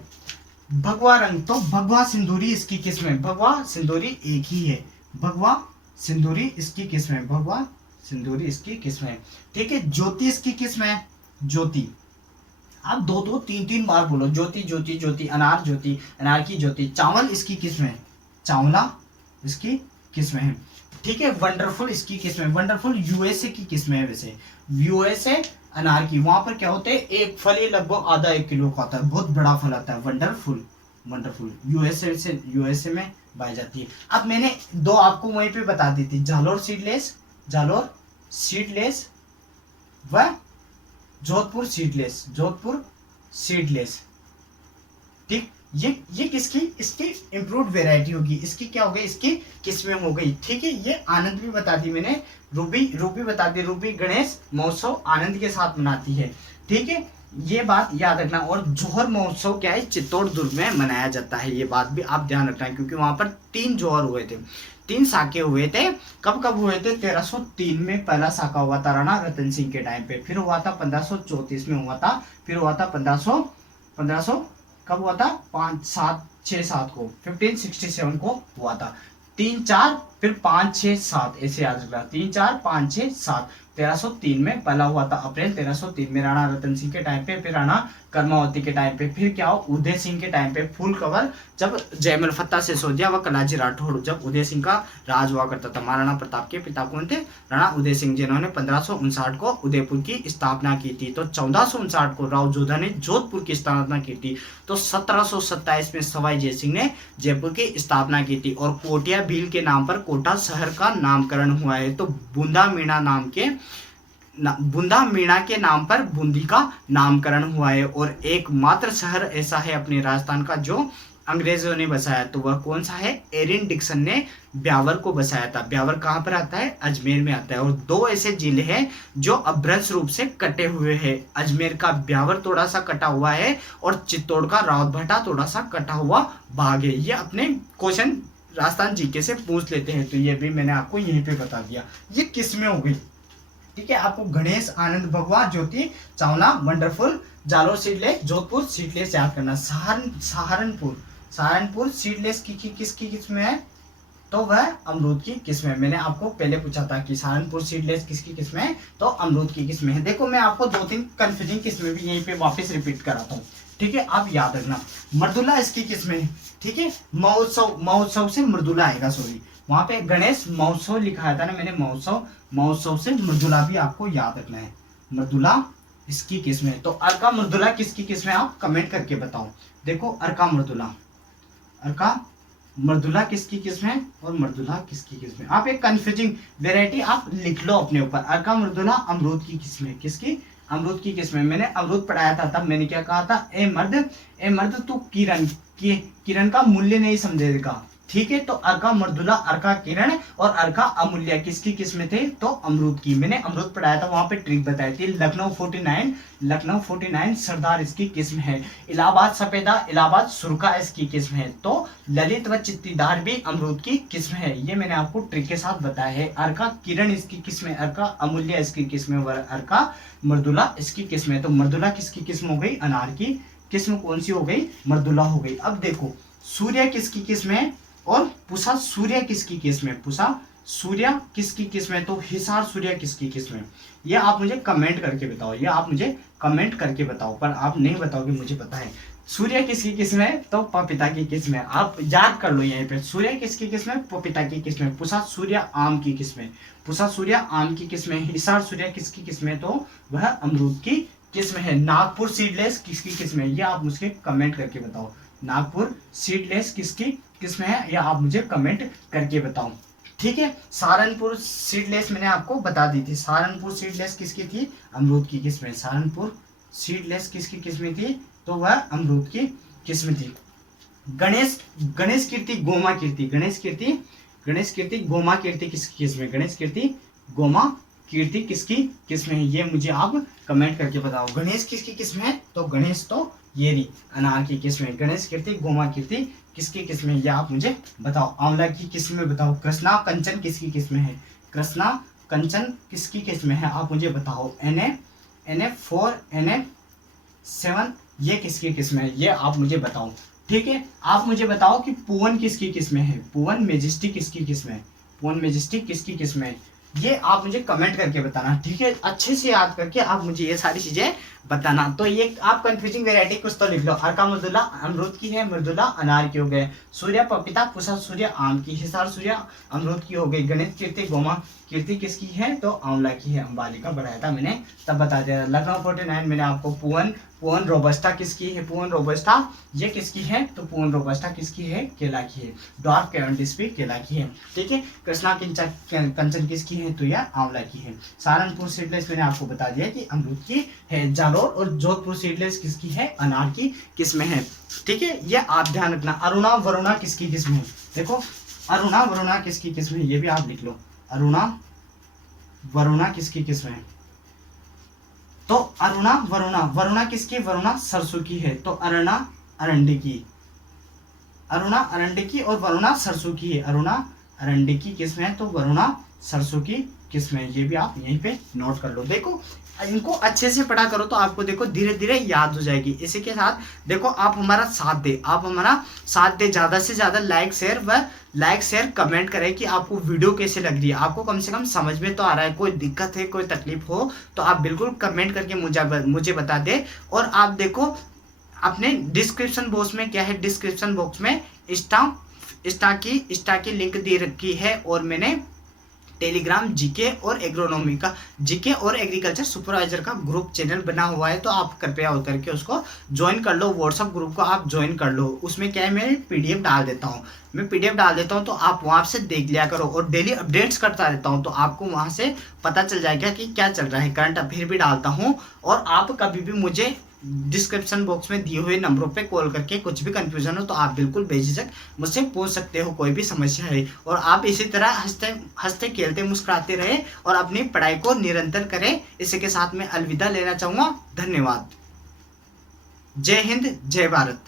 भगवा रंग, तो भगवा सिंदूरी इसकी किस्म है। भगवा सिंदूरी एक ही है, भगवा सिंदूरी इसकी किस्म है। ठीक है, ज्योति इसकी किस्म है, ज्योति। आप दो तीन बार बोलो, ज्योति, अनार की ज्योति। चावल इसकी किस्म है, चावला इसकी किस्म है। ठीक है, वंडरफुल इसकी किस्म है। वंडरफुल यूएसए की किस्म है। वैसे यूएसए अनार की, वहां पर क्या होते हैं, एक फल ये लगभग आधा 1 किलो का आता है, बहुत बड़ा फल आता है। वंडरफुल यूएसए में पाई जाती है। अब मैंने 2 आपको वहीं पे बता दी थी, जालोर सीडलेस व जोधपुर सीडलेस। ठीक, ये इसकी इम्प्रूव्ड वेराइटी होगी। इसकी क्या हो गई, इसकी किस्में हो गई। ठीक है, ये आनंद भी बता दी मैंने, रूबी बता दी। रूबी गणेश महोत्सव आनंद के साथ मनाती है। ठीक है, ये बात याद रखना। और जोहर महोत्सव क्या है, चित्तौड़ दुर्ग में मनाया जाता है। ये बात भी आप ध्यान रखना, क्योंकि वहां पर 3 जोहर हुए थे, 3 साके हुए थे। कब हुए थे, 1303 में पहला साका हुआ था राणा रतन सिंह के टाइम पे, फिर हुआ था 1534 में हुआ था, फिर हुआ था 1500 कब हुआ था, 5-7-6-7 को, 1567 को हुआ था। 3-4 फिर 5-6-7 ऐसे याद रखना, 3-4-5-6-7। 1303 में पहला हुआ था, अप्रैल 1303 में राणा रतन सिंह के टाइम पे, फिर राणा कर्मावती के टाइम पे, फिर क्या हो, उदय सिंह के टाइम पे फुल कवर, जब जयमल फत्ता सिसोदिया व कलाजी राठौड़, जब उदय सिंह का राज हुआ करता था। महाराणा प्रताप के पिता कौन थे, राणा उदय सिंह, जिन्होंने 1559 को उदयपुर की स्थापना की थी। तो 1459 को राव जोधा ने जोधपुर की स्थापना की थी। तो 1727 में सवाई जयसिंह ने जयपुर की स्थापना की थी। और कोटिया भील के नाम पर कोटा शहर का नामकरण हुआ है। तो बूंदा मीणा के नाम पर बूंदी का नामकरण हुआ है। और एकमात्र शहर ऐसा है अपने राजस्थान का जो अंग्रेजों ने बसाया, तो वह कौन सा है? एरिन डिक्सन ने ब्यावर को बसाया था। ब्यावर कहाँ पर आता है? अजमेर में आता है। और दो ऐसे जिले हैं जो अभ्रंश रूप से कटे हुए हैं। अजमेर का ब्यावर थोड़ा सा कटा हुआ है और चित्तौड़ का रावतभाटा थोड़ा सा कटा हुआ भाग है। ये अपने क्वेश्चन राजस्थान जीके से पूछ लेते हैं, तो ये भी मैंने आपको यहीं पे बता दिया। ये किस में हो गई? ठीक है, आपको Ganesh, Anand, Bhagwa, Jyoti, Chawla, wonderful, Jalore seedless, Jodhpur seedless याद करना। सहारनपुर सीडलेस किसकी किस्म है? तो वह अमरूद की किस्म है। मैंने आपको पहले पूछा था कि सहारनपुर सीडलेस किसकी किस्म है? तो अमरूद की किस्म है। देखो मैं आपको 2-3 कंफ्यूजिंग किस्में भी यहीं पे वापस रिपीट कराता हूँ, ठीक है, आप याद रखना। मृदुला इसकी किस्म है, ठीक है। महोत्सव से मृदुला आएगा, सॉरी, वहां पे गणेश महोत्सव लिखाया था ना मैंने, महोत्सव से मृदुला भी आपको याद रखना है। मृदुला इसकी किस्म है। तो अर्का मृदुला किसकी किस्म है? आप कमेंट करके बताओ। देखो अर्का मृदुला किसकी किस्म है और मृदुला किसकी किस्म है? आप एक कंफ्यूजिंग वेराइटी आप लिख लो अपने ऊपर। अर्का मृदुला अमरूद की किस्म है। किसकी? अमरूद की किस्म है। मैंने अमरूद पढ़ाया था, तब मैंने क्या कहा था? ए मर्द तू किरण का मूल्य नहीं समझेगा, ठीक है। तो अर्का मृदुला, अर्का किरण और अर्का अमूल्य किसकी किस्म थे? तो अमरूद की। मैंने अमरूद पढ़ाया था, वहां पे ट्रिक बताई थी। लखनऊ 49 सरदार इसकी किस्म है। इलाहाबाद सफेदा, इलाहाबाद सुरखा इसकी किस्म है। तो ललित व चित्तीदार भी अमरूद की किस्म है। ये मैंने आपको ट्रिक के साथ बताया है। अर्का किरण इसकी किस्म है, अर्का अमूल्य इसकी किस्म है, अर्का मृदुला इसकी किस्म है। तो मृदुला किसकी किस्म हो गई? अनार की किस्म कौन सी हो गई? मृदुला हो गई। अब देखो सूर्य किसकी किस्म है और पुषा सूर्य किसकी किस्म है? पुषा सूर्य किसकी किस्म है? तो हिसार सूर्य किसकी किस्म है? ये आप मुझे कमेंट करके बताओ, ये आप मुझे कमेंट करके बताओ, पर आप नहीं बताओगे, मुझे पता है। सूर्य किसकी किस्म है? तो पपीता की किस्म है। आप याद कर लो यहीं पे, सूर्य किसकी किस्म है? पपीता की किस्म है। पुषा सूर्य आम की किस्म है, पुषा सूर्य आम की किस्म है। हिसार सूर्य किसकी किस्म है? तो वह अमरूद की किस्म है। नागपुर सीडलेस किसकी किस्म है? ये आप मुझे कमेंट करके बताओ। नागपुर सीडलेस किसकी किस्म है? या आप मुझे कमेंट करके बताओ, ठीक है। सहारनपुर सीडलेस मैंने आपको बता दी थी। सहारनपुर सीडलेस किसकी थी? अमरूद की किस्म है। सहारनपुर सीडलेस किसकी किस्म थी? तो वह अमरूद की किस्म थी। गणेश कीर्ति गोमा कीर्ति, गणेश कीर्ति गोमा कीर्ति किसकी किस्म है? गणेश कीर्ति गोमा कीर्ति किसकी किस्म है? ये मुझे आप कमेंट करके बताओ। गणेश किसकी किस्म है? तो गणेश तो येरी अनार की किस्म है। गणेश कीर्ति गोमा कीर्ति किसकी किस्म है? ये आप मुझे बताओ। आंवला की किस्म में बताओ। कृष्णा कंचन किसकी किस्म है? कृष्णा कंचन किसकी किस्म है? आप मुझे बताओ। NF4 NF7 ये किसकी किस्म है? ये आप मुझे बताओ, ठीक है। आप मुझे बताओ कि पुवन किसकी किस्म है? पुवन मेजेस्टिक किसकी किस्म है? पुवन मेजेस्टिक किसकी किस्म है? ये आप मुझे कमेंट करके बताना, ठीक है। अच्छे से याद करके आप मुझे ये सारी चीजें बताना। तो ये आप कंफ्यूजिंग वैरायटी कुछ तो लिख लो। अर्का मृदुला अमरूद की है, मृदुला अनार की हो गए। सूर्य पपीता, पुषा सूर्य आम की, हिसार सूर्य अमरूद की हो गई। गणेश कीर्ति गोमा कीर्ति किसकी है? तो आंवला की है। अंबाली का बढ़ाया था मैंने, तब बता दिया। लखनऊ 49 मैंने आपको पुवन रोबस्टा किसकी है? पुवन रोबस्टा ये किसकी है? तो पुवन रोबस्टा किसकी है? केला की है। डॉर्फ कैवेंडिश भी केला की है, ठीक है। कृष्णा कंचन किसकी है? तो यह आंवला की है। सहारनपुर सीडलेस मैंने आपको बता दिया कि अमरूद की है। जालोर और जोधपुर सीडलेस किसकी है? अनार की किस्म है, ठीक है। ये आप ध्यान रखना। अरुणा वरुणा किसकी किस्म है? देखो अरुणा वरुणा किसकी किस्म है? ये भी आप लिख लो। अरुणा वरुणा किसकी किस्म है? तो अरुणा वरुणा किसकी? वरुणा सरसों की है। तो अरुणा अरंडी की, अरुणा अरंडी की और वरुणा सरसों की है। अरुणा अरंडी की किस्म है, तो वरुणा सरसों की किस्म है। ये भी आप यहीं पे नोट कर लो। देखो इनको अच्छे से पढ़ा करो तो आपको देखो धीरे धीरे याद हो जाएगी। इसी के साथ देखो आप हमारा साथ दे, ज़्यादा से ज़्यादा लाइक शेयर कमेंट करें कि आपको वीडियो कैसे लग रही है। आपको कम से कम समझ में तो आ रहा है। कोई दिक्कत है, कोई तकलीफ हो तो आप बिल्कुल कमेंट करके मुझे बता दे। और आप देखो अपने डिस्क्रिप्शन बॉक्स में क्या है, डिस्क्रिप्शन बॉक्स में इंस्टा की लिंक दे रखी है। और मैंने टेलीग्राम जीके और एग्रोनॉमी का, जीके और एग्रीकल्चर सुपरवाइजर का ग्रुप चैनल बना हुआ है। तो आप कृपया हो करके उसको ज्वाइन कर लो। व्हाट्सअप ग्रुप को आप ज्वाइन कर लो। उसमें क्या है, मैं पीडीएफ डाल देता हूँ, तो आप वहाँ से देख लिया करो। और डेली अपडेट्स करता रहता हूँ, तो आपको वहाँ से पता चल जाएगा कि क्या चल रहा है। करंट अफेयर भी डालता हूँ। और आप कभी भी मुझे डिस्क्रिप्शन बॉक्स में दिए हुए नंबरों पे कॉल करके कुछ भी कंफ्यूजन हो तो आप बिल्कुल बेझिझक मुझसे पूछ सकते हो, कोई भी समस्या है। और आप इसी तरह हंसते हंसते खेलते मुस्कुराते रहे और अपनी पढ़ाई को निरंतर करें। इसी के साथ मैं अलविदा लेना चाहूँगा। धन्यवाद। जय हिंद, जय भारत।